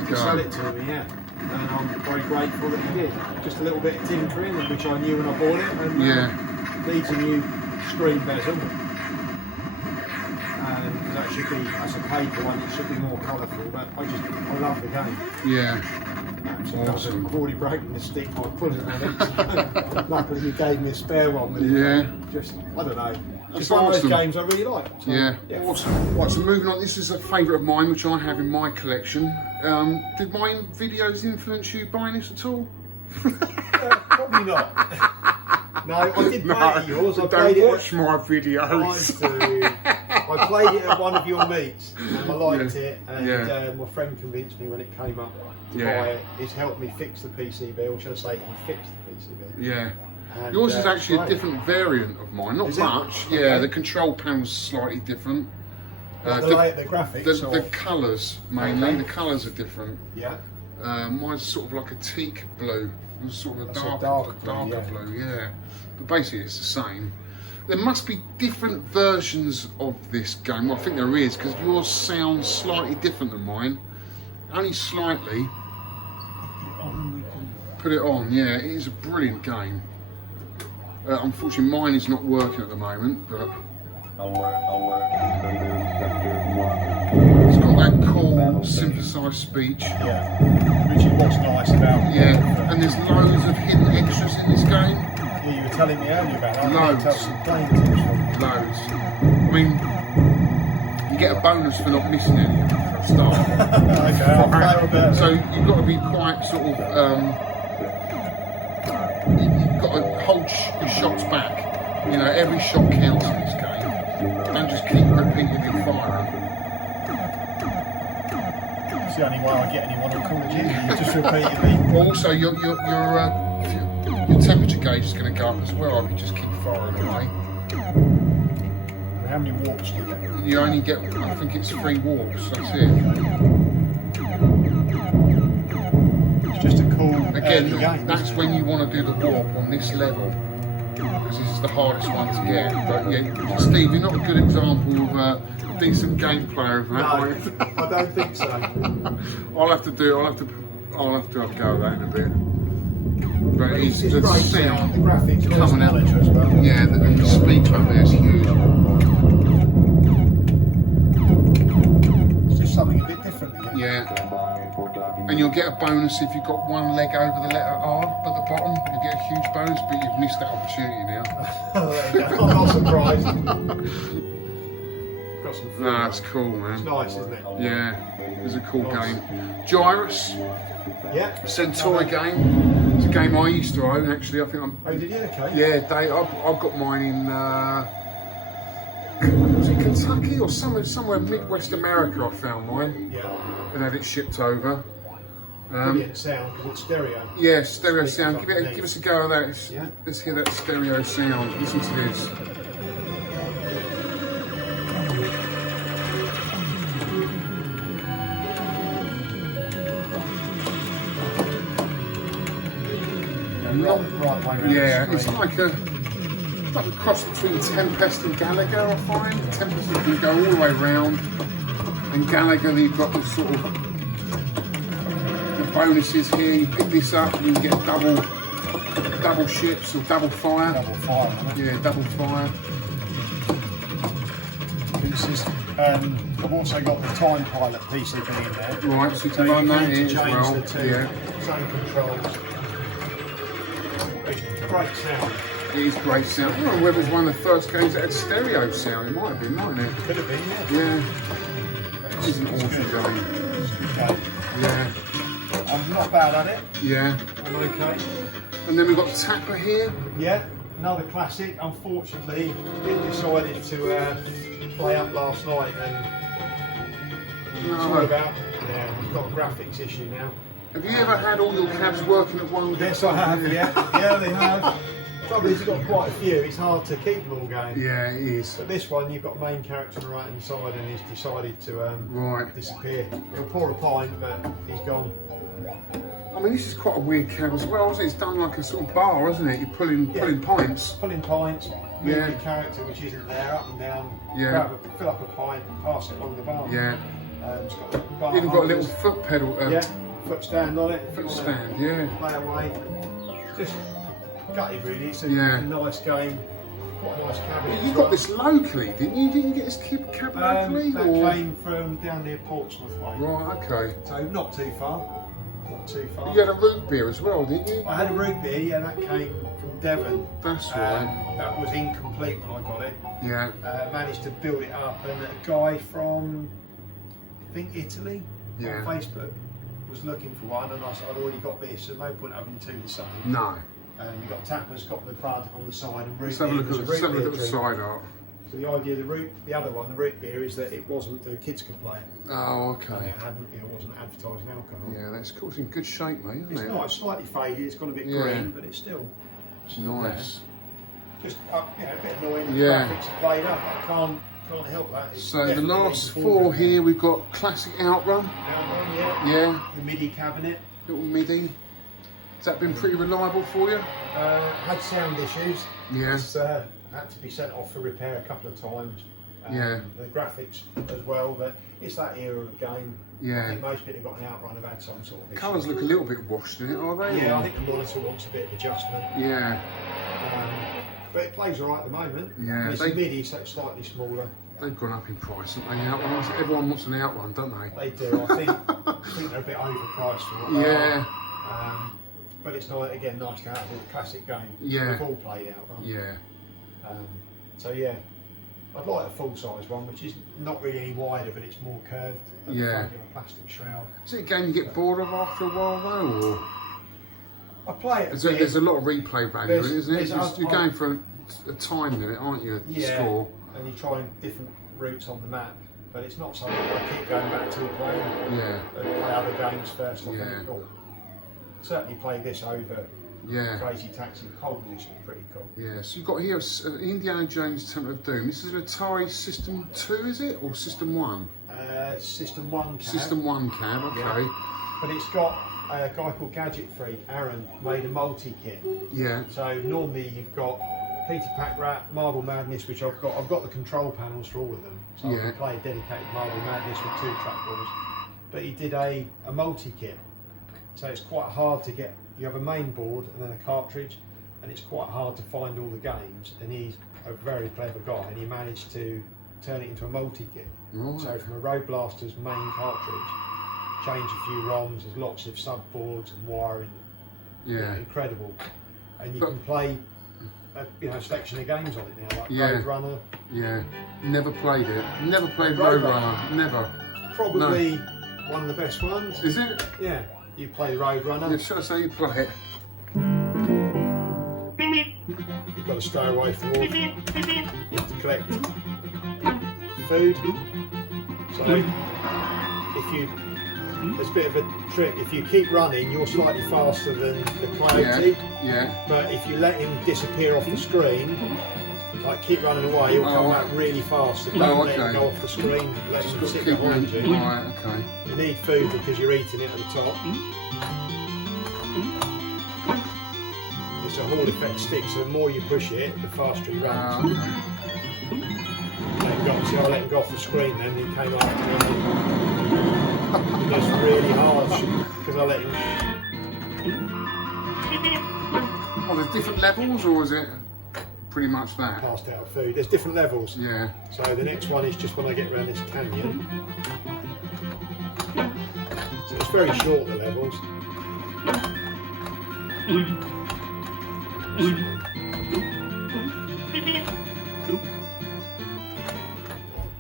to sell it to me, yeah. And I'm very grateful that he did. Just a little bit of tinkering, which I knew when I bought it. And needs a new screen bezel. That should be, as a paper one, it should be more colourful, but I love the game. Yeah. Awesome. I've already broken the stick by pulling it on it. Luckily you gave me a spare one with it. Yeah. Just, I don't know. Just awesome. one of those games I really like. So, yeah. Awesome. Right, so moving on, this is a favourite of mine, which I have in my collection. Did my videos influence you buying this at all? Probably not. No, I did play it at yours. I don't watch my videos. I played it at one of your meets and I liked it, and my friend convinced me when it came up to buy it. It's helped me fix the PCB, or should I say he fixed the PCB. Yeah. And, yours is actually a different variant of mine, not much. Yeah, okay. The control panel's slightly different. The graphics? The colours mainly, the colours are different. Yeah. Mine's sort of like a teak blue. It's sort of a darker blue, yeah. But basically it's the same. There must be different versions of this game. Well, I think there is, because yours sounds slightly different than mine. Only slightly. Put it on, yeah. It is a brilliant game. Unfortunately, mine is not working at the moment, but... It's got that cool synthesised speech. Yeah, which is what's nice about it. Yeah, and there's loads of hidden extras in this game. Yeah, you were telling me earlier about that. Loads. Loads. I mean, you get a bonus for not missing any for a start. Okay, so you've got to be quite sort of, you've got to hold your shots back. You know, every shot counts in this game. Don't just keep repeating your fire. It's the only way I get anyone on Call of Duty. Just repeatedly. Also, your temperature gauge is going to go up as well if you just keep firing away. And how many warps do you get? You only get, I think it's 3 warps. That's it. It's just a cool again. game, That's when you want to do the warp on this level. because this is the hardest one to get. But yeah, Steve, you're not a good example of a decent game player of that. No, Are you? I don't think so. I'll have to have a go at that in a bit. But It's the great sound, the graphics coming out. as well. Yeah, the speaker up there is huge. It's just something a bit different again. Yeah. And you'll get a bonus if you've got one leg over the letter R at the bottom. You get a huge bonus, but you've missed that opportunity now. I'm not surprised. Got some food. No, it's cool, man. It's nice, isn't it? Yeah, it's a cool game. Gyrus, Yeah. Centauri game. It's a game I used to own, actually. I think I'm. Oh, did you? Okay. Yeah, I've got mine in. Was it Kentucky or somewhere in Midwest America? I found mine Yeah. and had it shipped over. Brilliant sound because it's stereo. Yeah, stereo sound. Speakers Give us a go of that. Yeah. Let's hear that stereo sound. Listen to this. Yeah, it's like a cross between Tempest and Gallagher, I find. Tempest you can go all the way round, and Gallagher you've got the sort of the bonuses here. You pick this up and you get double ships or double fire. Double fire. Yeah, double fire. Pieces. I've also got the Time Pilot PCB in there. Right, so you can run that in as change well. the two Yeah. zone controls. It's great sound. It is great sound. I don't know whether it was one of the first games that had stereo sound. It might have been, mightn't it? Could have been, yeah. Yeah. This is an awesome game. It's a good game. Yeah. I'm not bad at it. Yeah. I'm okay. And then we've got Tapper here. Yeah, another classic. Unfortunately, it decided to play up last night, and it's all about. Yeah, we've got a graphics issue now. Have you ever had all your cabs working at one? Yes, I have. Yeah, yeah, they have. Trouble is, you've got quite a few. It's hard to keep them all going. Yeah, it is. But this one, you've got main character on the right hand side, and he's decided to Right. disappear. He'll pour a pint, but he's gone. I mean, this is quite a weird cab as well, isn't it? It's done like a sort of bar, isn't it? You're pulling pints. Pulling pints, move Yeah. the character which isn't there, up and down. Yeah. Fill up a pint, pass it along the bar. Yeah. It's got a bar Even got a little holders. foot pedal. Yeah, foot stand on it. Foot stand. Yeah. Play away. Just gutted really. It's a Yeah. nice game. Quite a nice cabin. You got this locally, didn't you? Didn't you get this cab locally? That or? came from down near Portsmouth way. Right. Okay. So not too far. Not too far. You had a root beer as well, didn't you? I had a root beer, yeah, that came from Devon. That's right. That was incomplete when I got it. Yeah. Managed to build it up, and a guy from, I think Italy, Yeah. on Facebook, was looking for one, and I said, I've already got this, there's no point having two the same. No. You've got tappers, got the bud on the side, and root Let's have a beer look was at a the, root beer the drink. side art. So the idea of the other one, the root beer, is that it wasn't, the kids could play it. Oh, And okay. it wasn't advertising alcohol. Yeah, that's cool. It's in good shape, mate, isn't It's it? not, it's slightly faded, it's got a bit Yeah. green, but it's still It's nice. just a bit annoying. The Yeah. graphics are played up. I can't help that. It's So the definitely last before four that. here, we've got classic Outrun. Outrun, yeah. Yeah, The MIDI cabinet. little MIDI. Has that been pretty reliable for you? Had sound issues. Yeah. It's, had to be sent off for repair a couple of times. Yeah. The graphics as well, but it's that era of the game. I Yeah. think most people got an Outrun have had some sort of issue. Colours look a little bit washed in it, are they? Yeah, Or- I think the monitor wants a bit of adjustment. Yeah. But it plays alright at the moment. Yeah, And it's they- a MIDI, so it's slightly smaller. They've gone up in price, haven't they? Outrun. Everyone wants an Outrun, don't they? They do. I think they're a bit overpriced for what they Yeah. are. But it's nice, again, nice to have a classic game. Yeah. We've all played Outrun. Yeah. So yeah, I'd like a full-size one, which is not really any wider, but it's more curved. at the Yeah. front with a plastic shroud. Is it a game you get bored of after a while, though? Or I play it. there's a lot of replay value, There's- isn't it? there's- You're going for a time limit, aren't you? Yeah. Score. And you're trying different routes on the map, but it's not something I keep going back to playing. Yeah. And play other games first. I Yeah. think. Or certainly play this over Yeah. Crazy Taxi. Pole position is pretty cool. Yeah, so you've got here Indiana Jones Temple of Doom. This is an Atari System 2, is it? Or System 1? System 1 cab. System 1 cab, okay. Yeah. But it's got a guy called Gadget Freak, Aaron, made a multi-kit. Yeah. So normally you've got Peter Pack Rat, Marble Madness, which I've got the control panels for all of them, so I can play a dedicated Marble Madness with 2 trackballs. But he did a multi-kit, so it's quite hard to get. You have a main board and then a cartridge, and it's quite hard to find all the games, and he's a very clever guy, and he managed to turn it into a multi-kit. Right. So from a Road Blaster's main cartridge, change a few ROMs, there's lots of subboards and wiring. Yeah. Incredible. And you can play a selection of games on it now, like Road Runner. Yeah. Never played it. Never played Road Runner. Never. Probably one of the best ones. Is it? Yeah. You play the Road Runner. Yeah, should I say you play it? You've got to stay away from all. You have to collect food. So if you, there's a bit of a trick. If you keep running, you're slightly faster than the coyote. Yeah. But if you let him disappear off the screen, like keep running away, he'll come back really fast. So don't let him go off the screen. Let him sit behind you. Right, okay. You need food because you're eating it at the top. It's a Hall effect stick, so the more you push it, the faster he runs. Okay. So I let him go off the screen then, he came after me. It was really hard because I let him. Oh, there's different levels, or is it pretty much that? Passed out of food. There's different levels. Yeah. So the next one is just when I get around this canyon. So it's very short, the levels.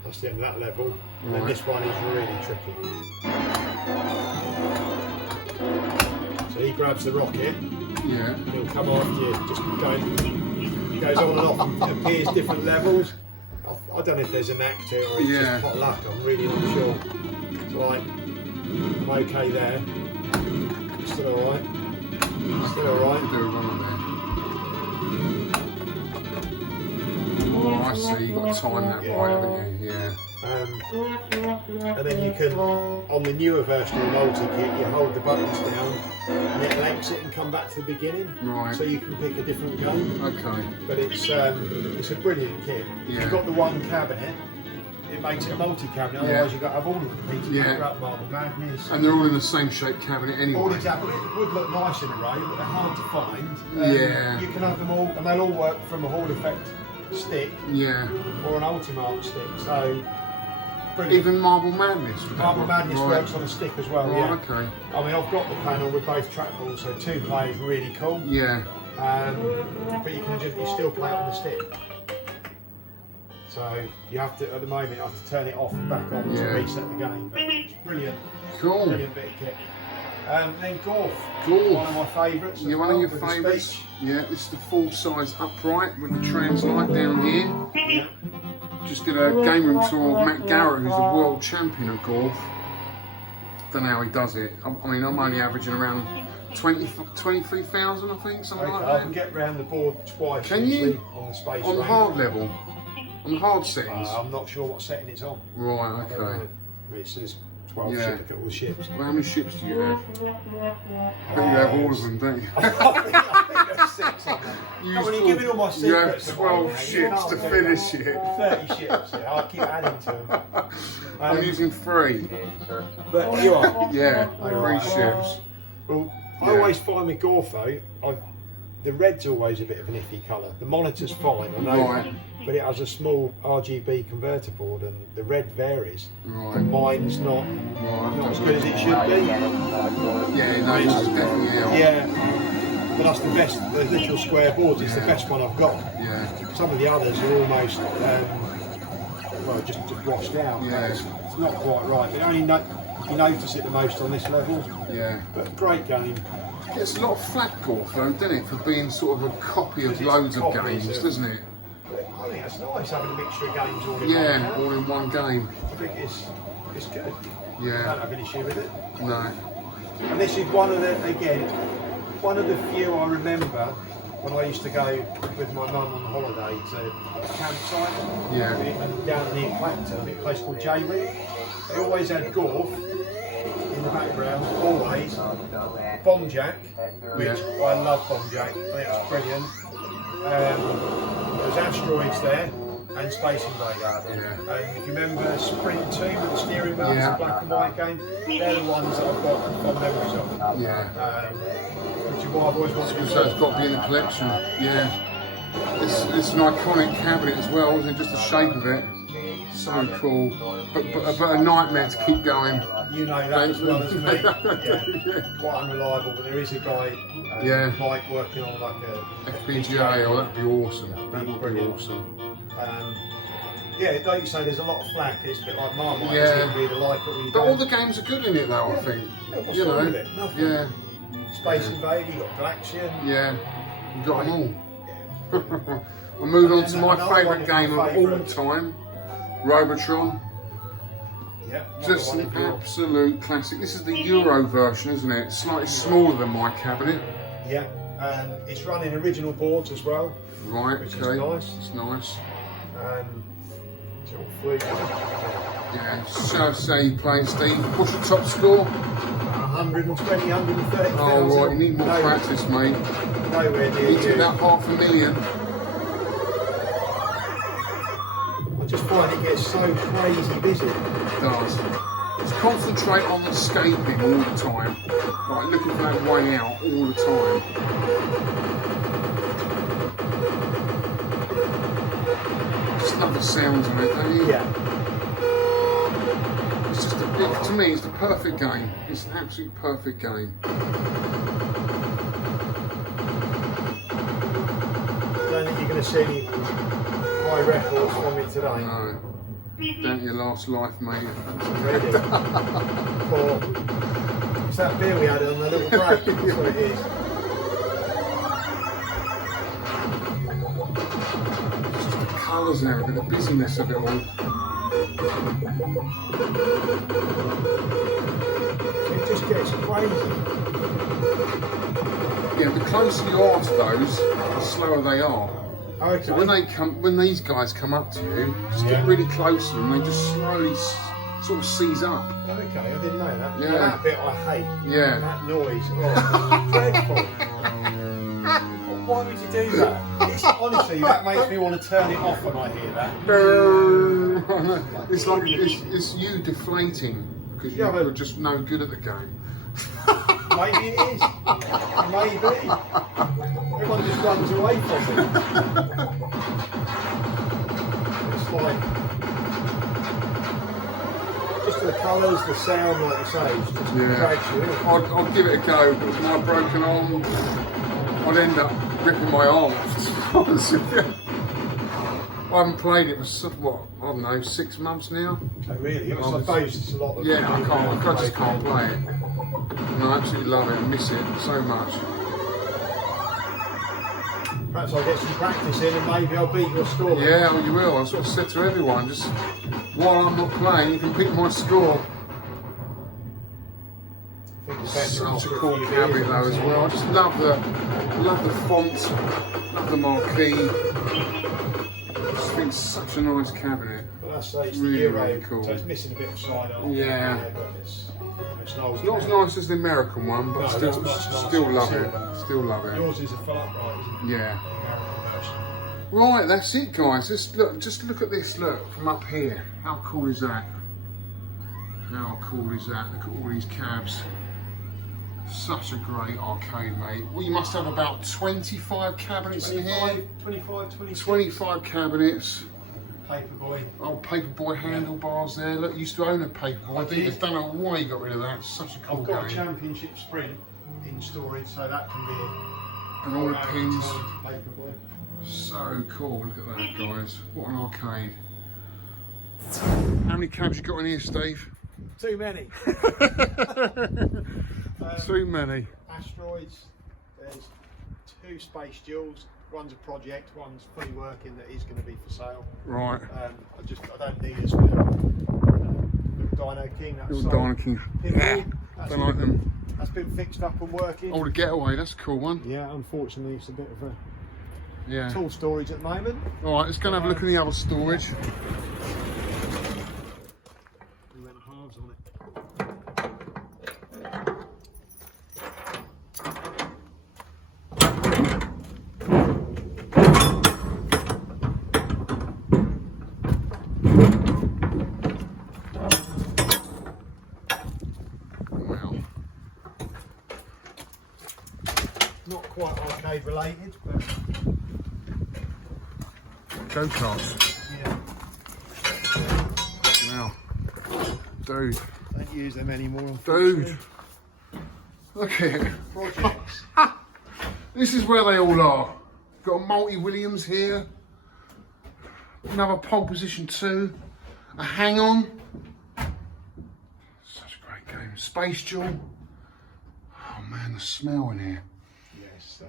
That's the end of that level. And then this one is really tricky. So he grabs the rocket. Yeah. And he'll come after you, just goes on and off and appears different levels. I don't know if there's a knack to it or it's just pot luck, I'm really not sure. So like, I'm okay there. Still alright. Still alright. Do a runner there. Oh, I see, you've got to time that right, haven't you? Yeah. And then you can, on the newer version of the multi-kit, you hold the buttons down and it'll exit and come back to the beginning. Right. So you can pick a different game. Okay. But it's a brilliant kit. If you've got the one cabinet, it makes it a multi-cabinet, otherwise you've got to have all of them. Peter Pack Rat, Marble Madness. And they're all in the same shaped cabinet anyway. All exactly. It would look nice in a row, but they're hard to find. You can have them all, and they'll all work from a Hall effect stick or an Ultimate stick. So brilliant. Even Marble Madness? Marble Madness works on a stick as well, Okay. I mean, I've got the panel with both trackballs, so 2 players really cool. Yeah. But you still play it on the stick. So you have to, at the moment, you have to turn it off and back on to reset the game. But it's brilliant. Cool. Brilliant bit of kit. Then Golf. Golf. One of my favourites. Yeah, one of your favourites. Yeah, this is the full-size upright with the trans light down here. Yeah. Just did a game room tour of Matt Garrett, who's the world champion of golf. Don't know how he does it. I mean, I'm only averaging around 23,000, I think, something like that. I can get round the board twice. Can you? On the space on the hard level? On the hard settings? I'm not sure what setting it's on. Right, okay. It says 12 ship, look at all the ships. Well, how many ships do you have? I bet you have all of them, don't you? I think there's 6 on there. When you're giving all my secrets, you have 12 ships to finish it. 30 ships, I'll keep adding to them. I'm using 3. But you are? Yeah, 3 ships. Well, I always find with Golf though, the red's always a bit of an iffy colour. The monitor's fine, I know, but it has a small RGB converter board and the red varies. Right. And mine's not as good as it should be. Yeah, no, it's definitely out. Yeah, but that's the best, the little square boards, it's the best one I've got. Yeah. Some of the others are almost, well, just washed out. Yeah. It's not quite right, but only you notice it the most on this level. Yeah. But great game. It's a lot of flat golf though, doesn't it, for being sort of a copy of loads of games, doesn't it? I think it's nice having a mixture of games all in one. Yeah, all in one game. I think it's good. Yeah. I don't have an issue with it. No. And this is one of the few I remember when I used to go with my mum on holiday to a campsite. Yeah. And down near Clacton, a place called J-Rig. They always had golf in the background, always. Bomb Jack, which I love Bomb Jack, I think it's brilliant. There's Asteroids there and Space Invader. Yeah. And if you remember Sprint 2 with the steering wheel, it's a black and white game, they're the ones that I've got fond memories of. Yeah. Which is why I've always wanted to. So it's got to be in the collection. Yeah. It's an iconic cabinet as well, isn't it? Just the shape of it. So cool. But a nightmare to keep going. You know that as well as me. Yeah. Quite unreliable, but there is a guy, Mike, working on like a FPGA. Oh, that'd be awesome. That would be awesome. Yeah, like you say, there's a lot of flack. It's a bit like Marmite. Yeah. It's really like it. But all the games are good in it, though. I think. What's you know. wrong with it? Nothing. Yeah. Space Invader. You got Galaxian. Yeah. You got them all. We'll move on to my favourite game of all time, Robotron. Yeah, just an absolute classic. This is the Euro version, isn't it? Slightly smaller than my cabinet. Yeah, it's running original boards as well. Right, which okay. Is nice. It's nice. It's all fluid. Yeah, so you play it, Steve. What's your top score? 120, 130,000. Oh, right, you need more practice, mate. Nowhere near you. Need about 500,000. I just find it gets so crazy busy. It does. Just concentrate on escaping all the time. Like looking for that way out all the time. Just love the sounds of it, don't you? Yeah. It's just to me, it's the perfect game. It's an absolute perfect game. I don't think you're going to see any high records from it today. No. Down to your last life, mate. Really? It's that beer we had on the little break. That's what it is. Just the colours and everything, the busyness of it all. It just gets crazy. Yeah, the closer you are to those, the slower they are. Okay. So when these guys come up to you, just get really close to them, they just slowly sort of seize up. Okay, I didn't know that. Yeah. That bit I hate. Yeah. That noise. Oh, it's dreadful. Why would you do that? Honestly, that makes me want to turn it off when I hear that. It's like it's you deflating because you're just no good at the game. Maybe it is. Maybe. Everyone just runs away from it. It's like just the colours, the sound, like you say, it's just drags you in. I'd give it a go, but with my broken arm, I'd end up ripping my arm off. I haven't played it for what, I don't know, 6 months now. Oh really? I suppose it's a lot of I just can't play it. And I absolutely love it, I miss it so much. Perhaps I'll get some practice in and maybe I'll beat your score. Yeah, well, you will. I sort of said to everyone, just while I'm not playing, you can beat my score. Such a cool cabinet though as well. I just love the font, love the marquee. I just think it's such a nice cabinet. Well, that's it's really, the Euro, really cool. so it's missing a bit of side on. Yeah. But it's not as nice as the American one, but still love it. Still love it. Yours is a full upright, isn't it? Yeah. Right, that's it, guys. Just look at this. Look from up here. How cool is that? How cool is that? Look at all these cabs. Such a great arcade, mate. Well, you must have about 25 cabinets in here. 25 cabinets. Paperboy. Oh, Paperboy handlebars there. Look, you used to own a Paperboy. I don't know why you got rid of that. It's such a cool game. I've got a Championship Sprint in storage, so that can be it. And all the pins. Paperboy. So cool. Look at that, guys. What an arcade. How many cabs you got in here, Steve? Too many. Too many. Asteroids. There's 2 space duels. One's a project, one's fully working that is going to be for sale. Right. I don't need a spare. Little Dino King. That's Little Dino King. Yeah. Don't like them. That's been fixed up and working. Oh, the Getaway. That's a cool one. Yeah. Unfortunately, it's a bit of a tool storage at the moment. All right. Let's go and have a look in the other storage. We went halves on it. outdated, but go-karts. Yeah. Wow. Dude. Don't use them anymore. Dude. Look here. Projects. This is where they all are. Got a multi-Williams here. Another pole position 2. A hang-on. Such a great game. Space Jewel. Oh man, the smell in here. Yes.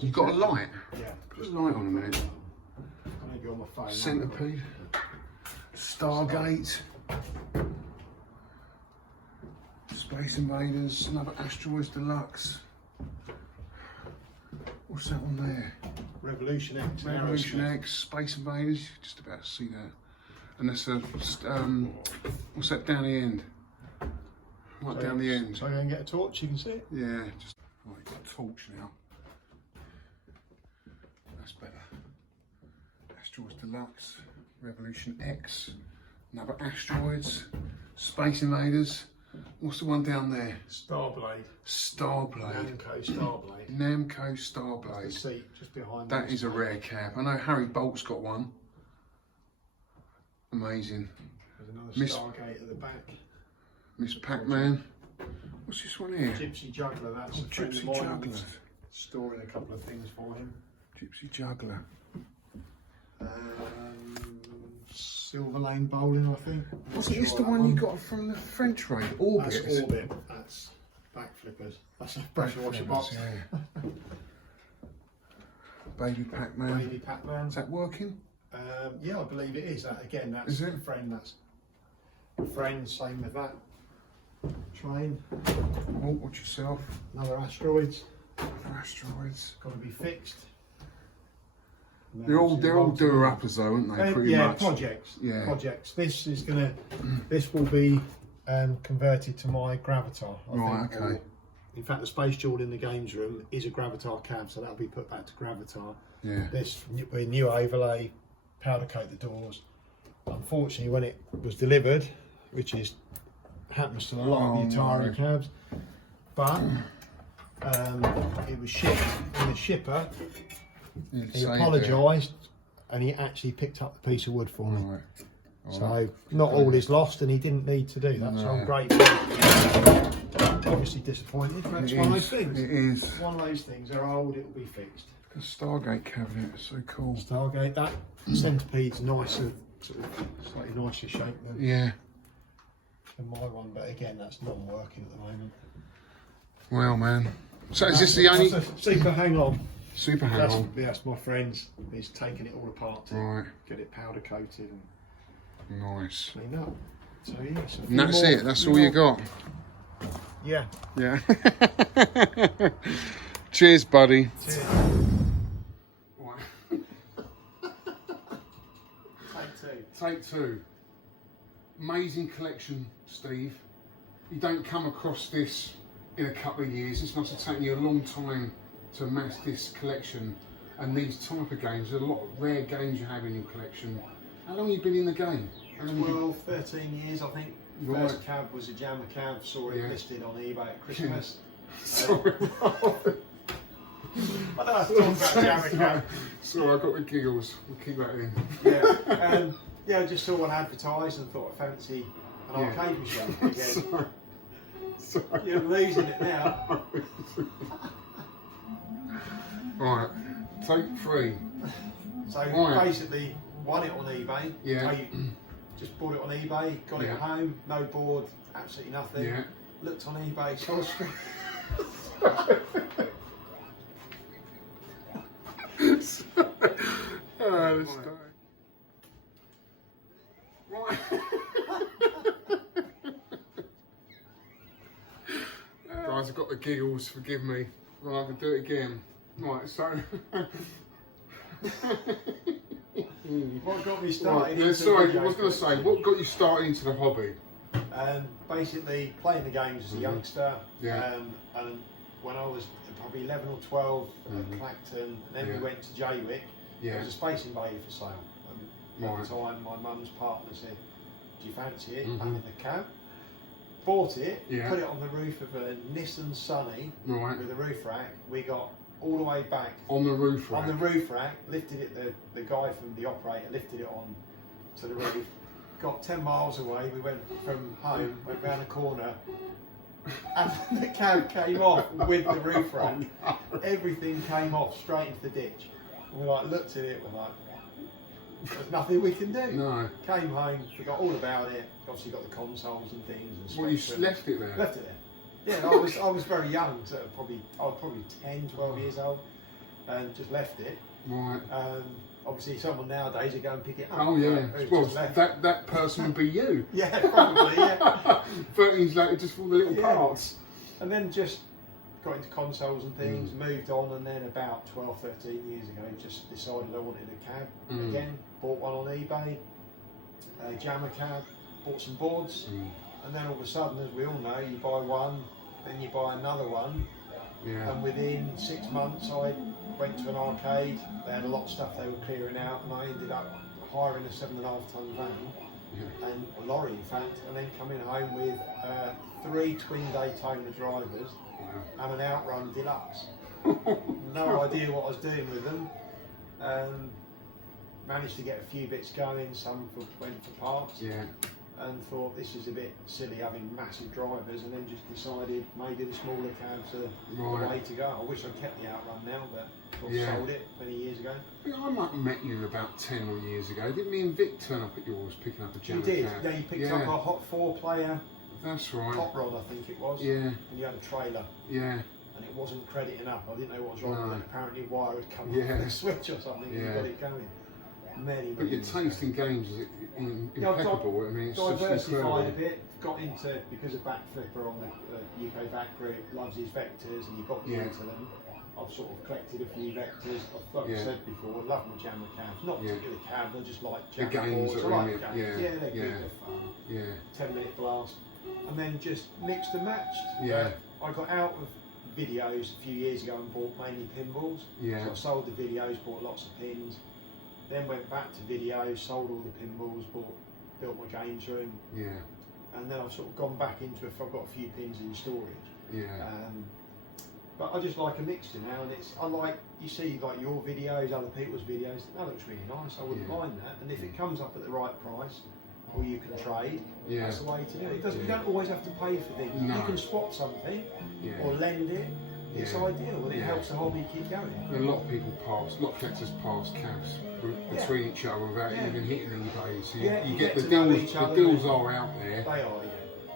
You've got a light? Yeah. Put a light on a minute. I need to go on my phone. Centipede. Stargate. Space Invaders. Another Asteroids Deluxe. What's that one there? Revolution X. Revolution X, Space Invaders. Just about to see that. And that's a what's that down the end? Right down the end. So I go and get a torch, you can see it. Yeah, just right, got a torch now. That's better. Asteroids Deluxe, Revolution X, another Asteroids, Space Invaders. What's the one down there? Starblade. Starblade. Namco Starblade. Namco Starblade. The seat just behind. That is a rare cab. I know Harry Bolt's got one. Amazing. There's another Stargate at the back. Miss Pac-Man. What's this one here? Gypsy Juggler. That's a friend of Gypsy mine. Juggler. Storing a couple of things for him. Gypsy Juggler. Silver Lane Bowling, I think. Wasn't this the one you got from the French raid? Orbit. That's Orbit. That's back flippers. That's a pressure washer box. Yeah. Baby Pac-Man. Baby Pac-Man. Is that working? Yeah, I believe it is. That again, that's is it? a friend. That's a friend. Same with that train. Oh, watch yourself. Another Asteroids. Asteroids. Got to be fixed. They're all doer-uppers though, aren't they? Pretty yeah, much. projects. Yeah. Projects. This is gonna. This will be converted to my Gravatar. I think, okay. In fact, the Space Jewel in the games room is a Gravatar cab, so that'll be put back to Gravatar. Yeah. This new overlay, powder coat the doors. Unfortunately, when it was delivered, which is happens to a lot of the Atari cabs, but it was shipped, and the shipper he apologised, and he actually picked up the piece of wood for me. Right. So not all is lost, and he didn't need to do that. So I'm grateful. Obviously disappointed, but it's one of those things. It is. It's one of those things. They're old. It will be fixed. The Stargate cabinet is so cool. Stargate. That Centipede's nicer, sort of slightly nicer shape than my one, but again, that's non-working at the moment. Well, man. So is this the only super hang-on? Super hang-on. That's my friend's. He's taking it all apart to get it powder coated and nice. cleaned up. So yes, and that's it. That's all you got. Yeah. Yeah. Cheers, buddy. Cheers. Take two. Amazing collection, Steve. You don't come across this in a couple of years. This must have taken you a long time to amass this collection and these type of games. There's a lot of rare games you have in your collection. How long have you been in the game? 12, 13 years, I think. First cab was a Jammer cab. Saw it listed on eBay at Christmas. Sorry. I don't have to talk about Jammer cab. Sorry, I got the giggles. We'll keep that in. Yeah, I just saw one advertised and thought I fancy an arcade machine again. Sorry. You're losing it now. Right, take 3. So basically, won it on eBay. Yeah. Just bought it on eBay, got it at home, no board, absolutely nothing. Yeah. Looked on eBay, sold Guys, I've got the giggles, forgive me. Well, I can do it again. Right, so... What got me started? Sorry, I was going to say, what got you started into the hobby? Basically, playing the games as a youngster. And when I was probably 11 or 12 at Clacton, and then we went to Jaywick, there was a Space Invader for sale. At the time, my mum's partner said, "Do you fancy it?" I'm in the cab. Bought it, put it on the roof of a Nissan Sunny with a roof rack. We got all the way back. On the roof rack? On the roof rack, lifted it, the guy from the operator lifted it on to the roof, got 10 miles away, we went from home, went round the corner, and the cab came off with the roof rack. Everything came off straight into the ditch. And we like looked at it, we're like, there's nothing we can do. No. Came home, forgot all about it, obviously got the consoles and things. And well, you left it there? Left it there. Yeah, I was very young, so I was probably 10, 12 years old, and just left it. Right. Obviously, someone nowadays would go and pick it up. Oh yeah. Well, that person would be you. Yeah, probably. Yeah. 13 years later, just for the little parts. And then just got into consoles and things, moved on, and then about 12, 13 years ago, just decided I wanted a cab again. Bought one on eBay, a jammer cab, bought some boards. And then all of a sudden, as we all know, you buy one, then you buy another one, and within 6 months I went to an arcade. They had a lot of stuff they were clearing out, and I ended up hiring a 7.5 ton van, and a lorry in fact, and then coming home with 3 twin Daytona drivers and an Outrun Deluxe. No idea what I was doing with them. Managed to get a few bits going, some went for parts. And thought this is a bit silly having massive drivers, and then just decided maybe the smaller cabs are the way to go. I wish I'd kept the Outrun now, but I sold it many years ago. I think I might have met you about 10 or years ago. Didn't me and Vic turn up at yours picking up a jammer You did, cab? yeah, you picked up a Hot 4 player. That's right. Hot Rod, I think it was. Yeah. And you had a trailer. Yeah. And it wasn't crediting up. I didn't know what was wrong with it. Apparently wire had come off the switch or something and you got it going. But your taste in games is impeccable. I mean, it's just incredible. A bit, got into, because of Back Flipper on the UK Back Group, loves his vectors, and you got me into them. I've sort of collected a few vectors. Like I said before, I love my jammer cabs. Not particularly cabs, I just like jammer games. Boards. I like games. Yeah, they're good, they're fun. 10-minute blast. And then just mixed and matched. I got out of videos a few years ago and bought mainly pinballs. So I sold the videos, bought lots of pins. Then went back to videos, sold all the pinballs, built my games room. And then I've sort of gone back into it. I've got a few pins in storage. But I just like a mixture now, and I like, you see like your videos, other people's videos, that looks really nice, I wouldn't mind that. And if it comes up at the right price, or you can trade, that's the way to do it. You don't always have to pay for things. You can swap something, or lend it. It's ideal, and it helps the hobby keep going. A lot of people pass, a lot of collectors pass cabs between each other without even hitting eBay. So you get the deals. The deals are out there. They are,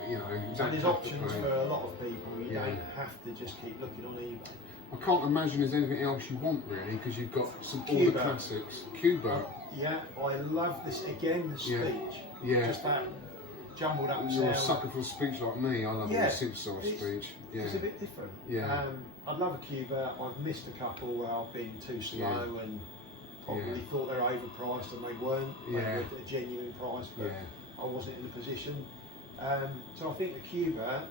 You know, and there's options for a lot of people. You don't have to just keep looking on eBay. I can't imagine there's anything else you want really, because you've got all the classics. Cuba. Yeah, I love this again. The speech. Just that jumbled up You're sound. a sucker for a speech like me. I love the synthesizer speech. It's a bit different. I'd love a Cuba. I've missed a couple where I've been too slow and probably thought they were overpriced, and they weren't. They were at a genuine price, but I wasn't in the position. So I think the Cuba,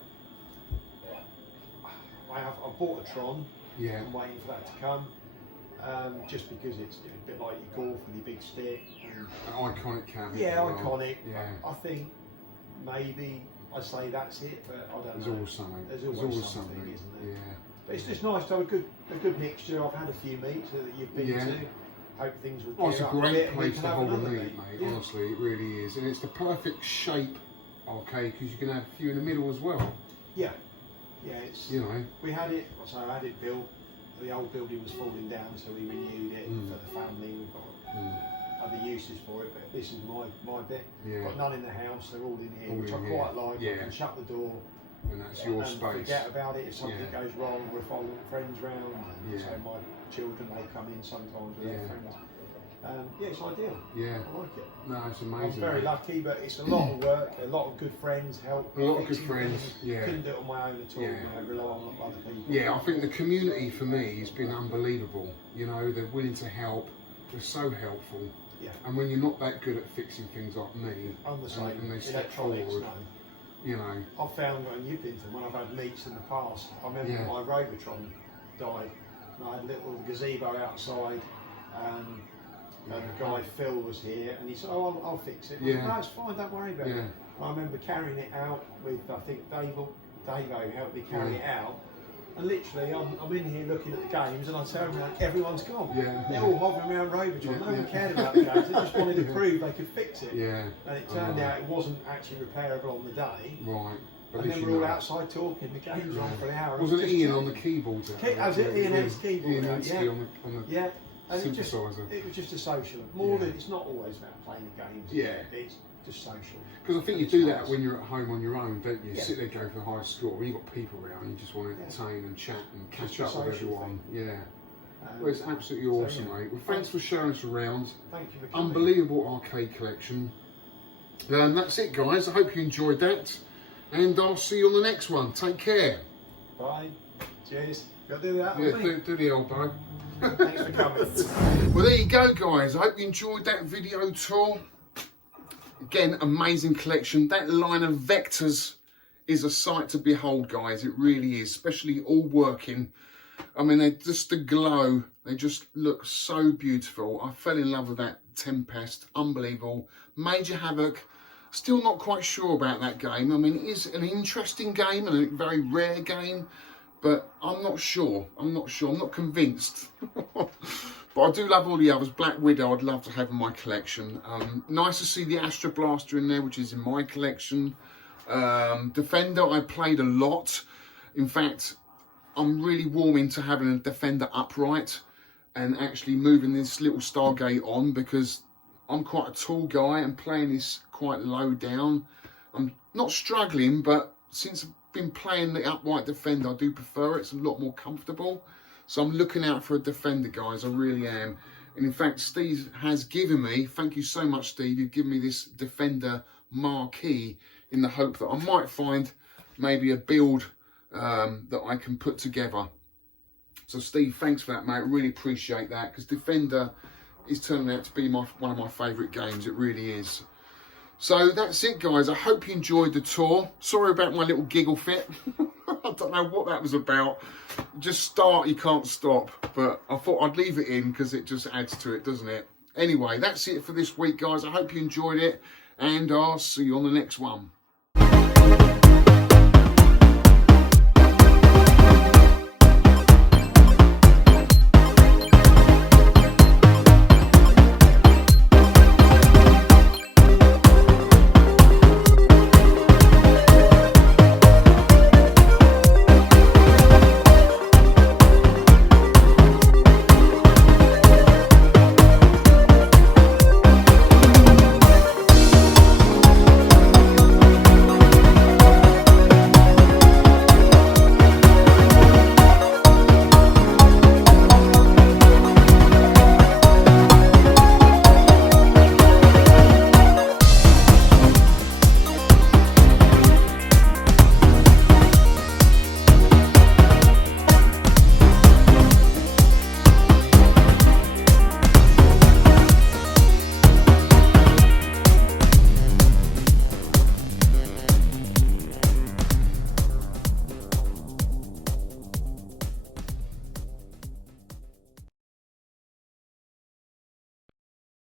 I bought a Tron. I'm waiting for that to come. Just because it's a bit like your Golf with your big stick. An iconic cab. Iconic. I think maybe I say that's it, but I don't know. There's always something. There's always something, isn't there? But it's just nice to have a good mixture. I've had a few meets that you've been to. Hope things will it's a great place to hold a meet, mate. Honestly, it really is, and it's the perfect shape arcade because you can have a few in the middle as well. It's, we had it. I had it built. The old building was falling down, so we renewed it for the family. We've got other uses for it, but this is my bit. Got none in the house. They're all in here, which I quite like. I can shut the door. And that's your space. Forget about it if something goes wrong, or if I want friends round. So my children, they come in sometimes with their friends. It's ideal. I like it. No, it's amazing. I'm very lucky, but it's a lot of work. A lot of good friends help. A lot of good friends. Couldn't do it on my own at all. I rely on other people. I think the community for me has been unbelievable. You know, they're willing to help. They're so helpful. And when you're not that good at fixing things like me, I'm the same. And they step forward. You know, I've found when you've been to when I've had meets in the past. I remember my Robotron died, and I had a little gazebo outside, and the guy Phil was here, and he said, "Oh, I'll fix it." Went, no, it's fine. Don't worry about it. I remember carrying it out with I think Davo helped me carry it out, And literally, I'm in here looking at the games, and I turn around, everyone's gone. Yeah. They're all hovering around Robotron. No one cared about the games. They just wanted to prove they could fix it. Yeah. And it turned out it wasn't actually repairable on the day. Right. But And then we're all outside talking. The games were on for an hour. Wasn't it Ian on the keyboard? Was it Ian Ed's keyboard? Ian Ed's yeah. on the Yeah. And synthesizer. it was just a social. More than it's not always about playing the games. Yeah. It's just social. Because I think you do that when you're at home on your own, don't you? Sit there, go for the highest score. When you've got people around, you just want to entertain and chat and catch up with everyone. Yeah. Well, it's absolutely awesome, mate. Well, thanks for showing us around. Thank you for coming. Unbelievable arcade collection. That's it, guys. I hope you enjoyed that. And I'll see you on the next one. Take care. Bye. Cheers. Got to do that. Yeah, do the elbow. Thanks for coming. Well, there you go, guys. I hope you enjoyed that video tour. Again, amazing collection. That line of vectors is a sight to behold, guys. It really is, especially all working. I mean, they're just the glow. They just look so beautiful. I fell in love with that Tempest. Unbelievable. Major Havoc. Still not quite sure about that game. I mean, it is an interesting game and a very rare game, but I'm not sure. I'm not convinced. But I do love all the others. Black Widow, I'd love to have in my collection. Nice to see the Astro Blaster in there, which is in my collection. Defender, I played a lot. In fact, I'm really warming to having a Defender upright and actually moving this little Stargate on, because I'm quite a tall guy and playing this quite low down. I'm not struggling, but since I've been playing the upright Defender, I do prefer it. It's a lot more comfortable. So I'm looking out for a Defender, guys. I really am. And in fact, Steve has given me, thank you so much, Steve, you've given me this Defender marquee in the hope that I might find maybe a build that I can put together. So Steve, thanks for that, mate. I really appreciate that, because Defender is turning out to be one of my favourite games. It really is. So that's it, guys. I hope you enjoyed the tour. Sorry about my little giggle fit. I don't know what that was about. Just start, you can't stop. But I thought I'd leave it in because it just adds to it, doesn't it? Anyway, that's it for this week, guys. I hope you enjoyed it, and I'll see you on the next one.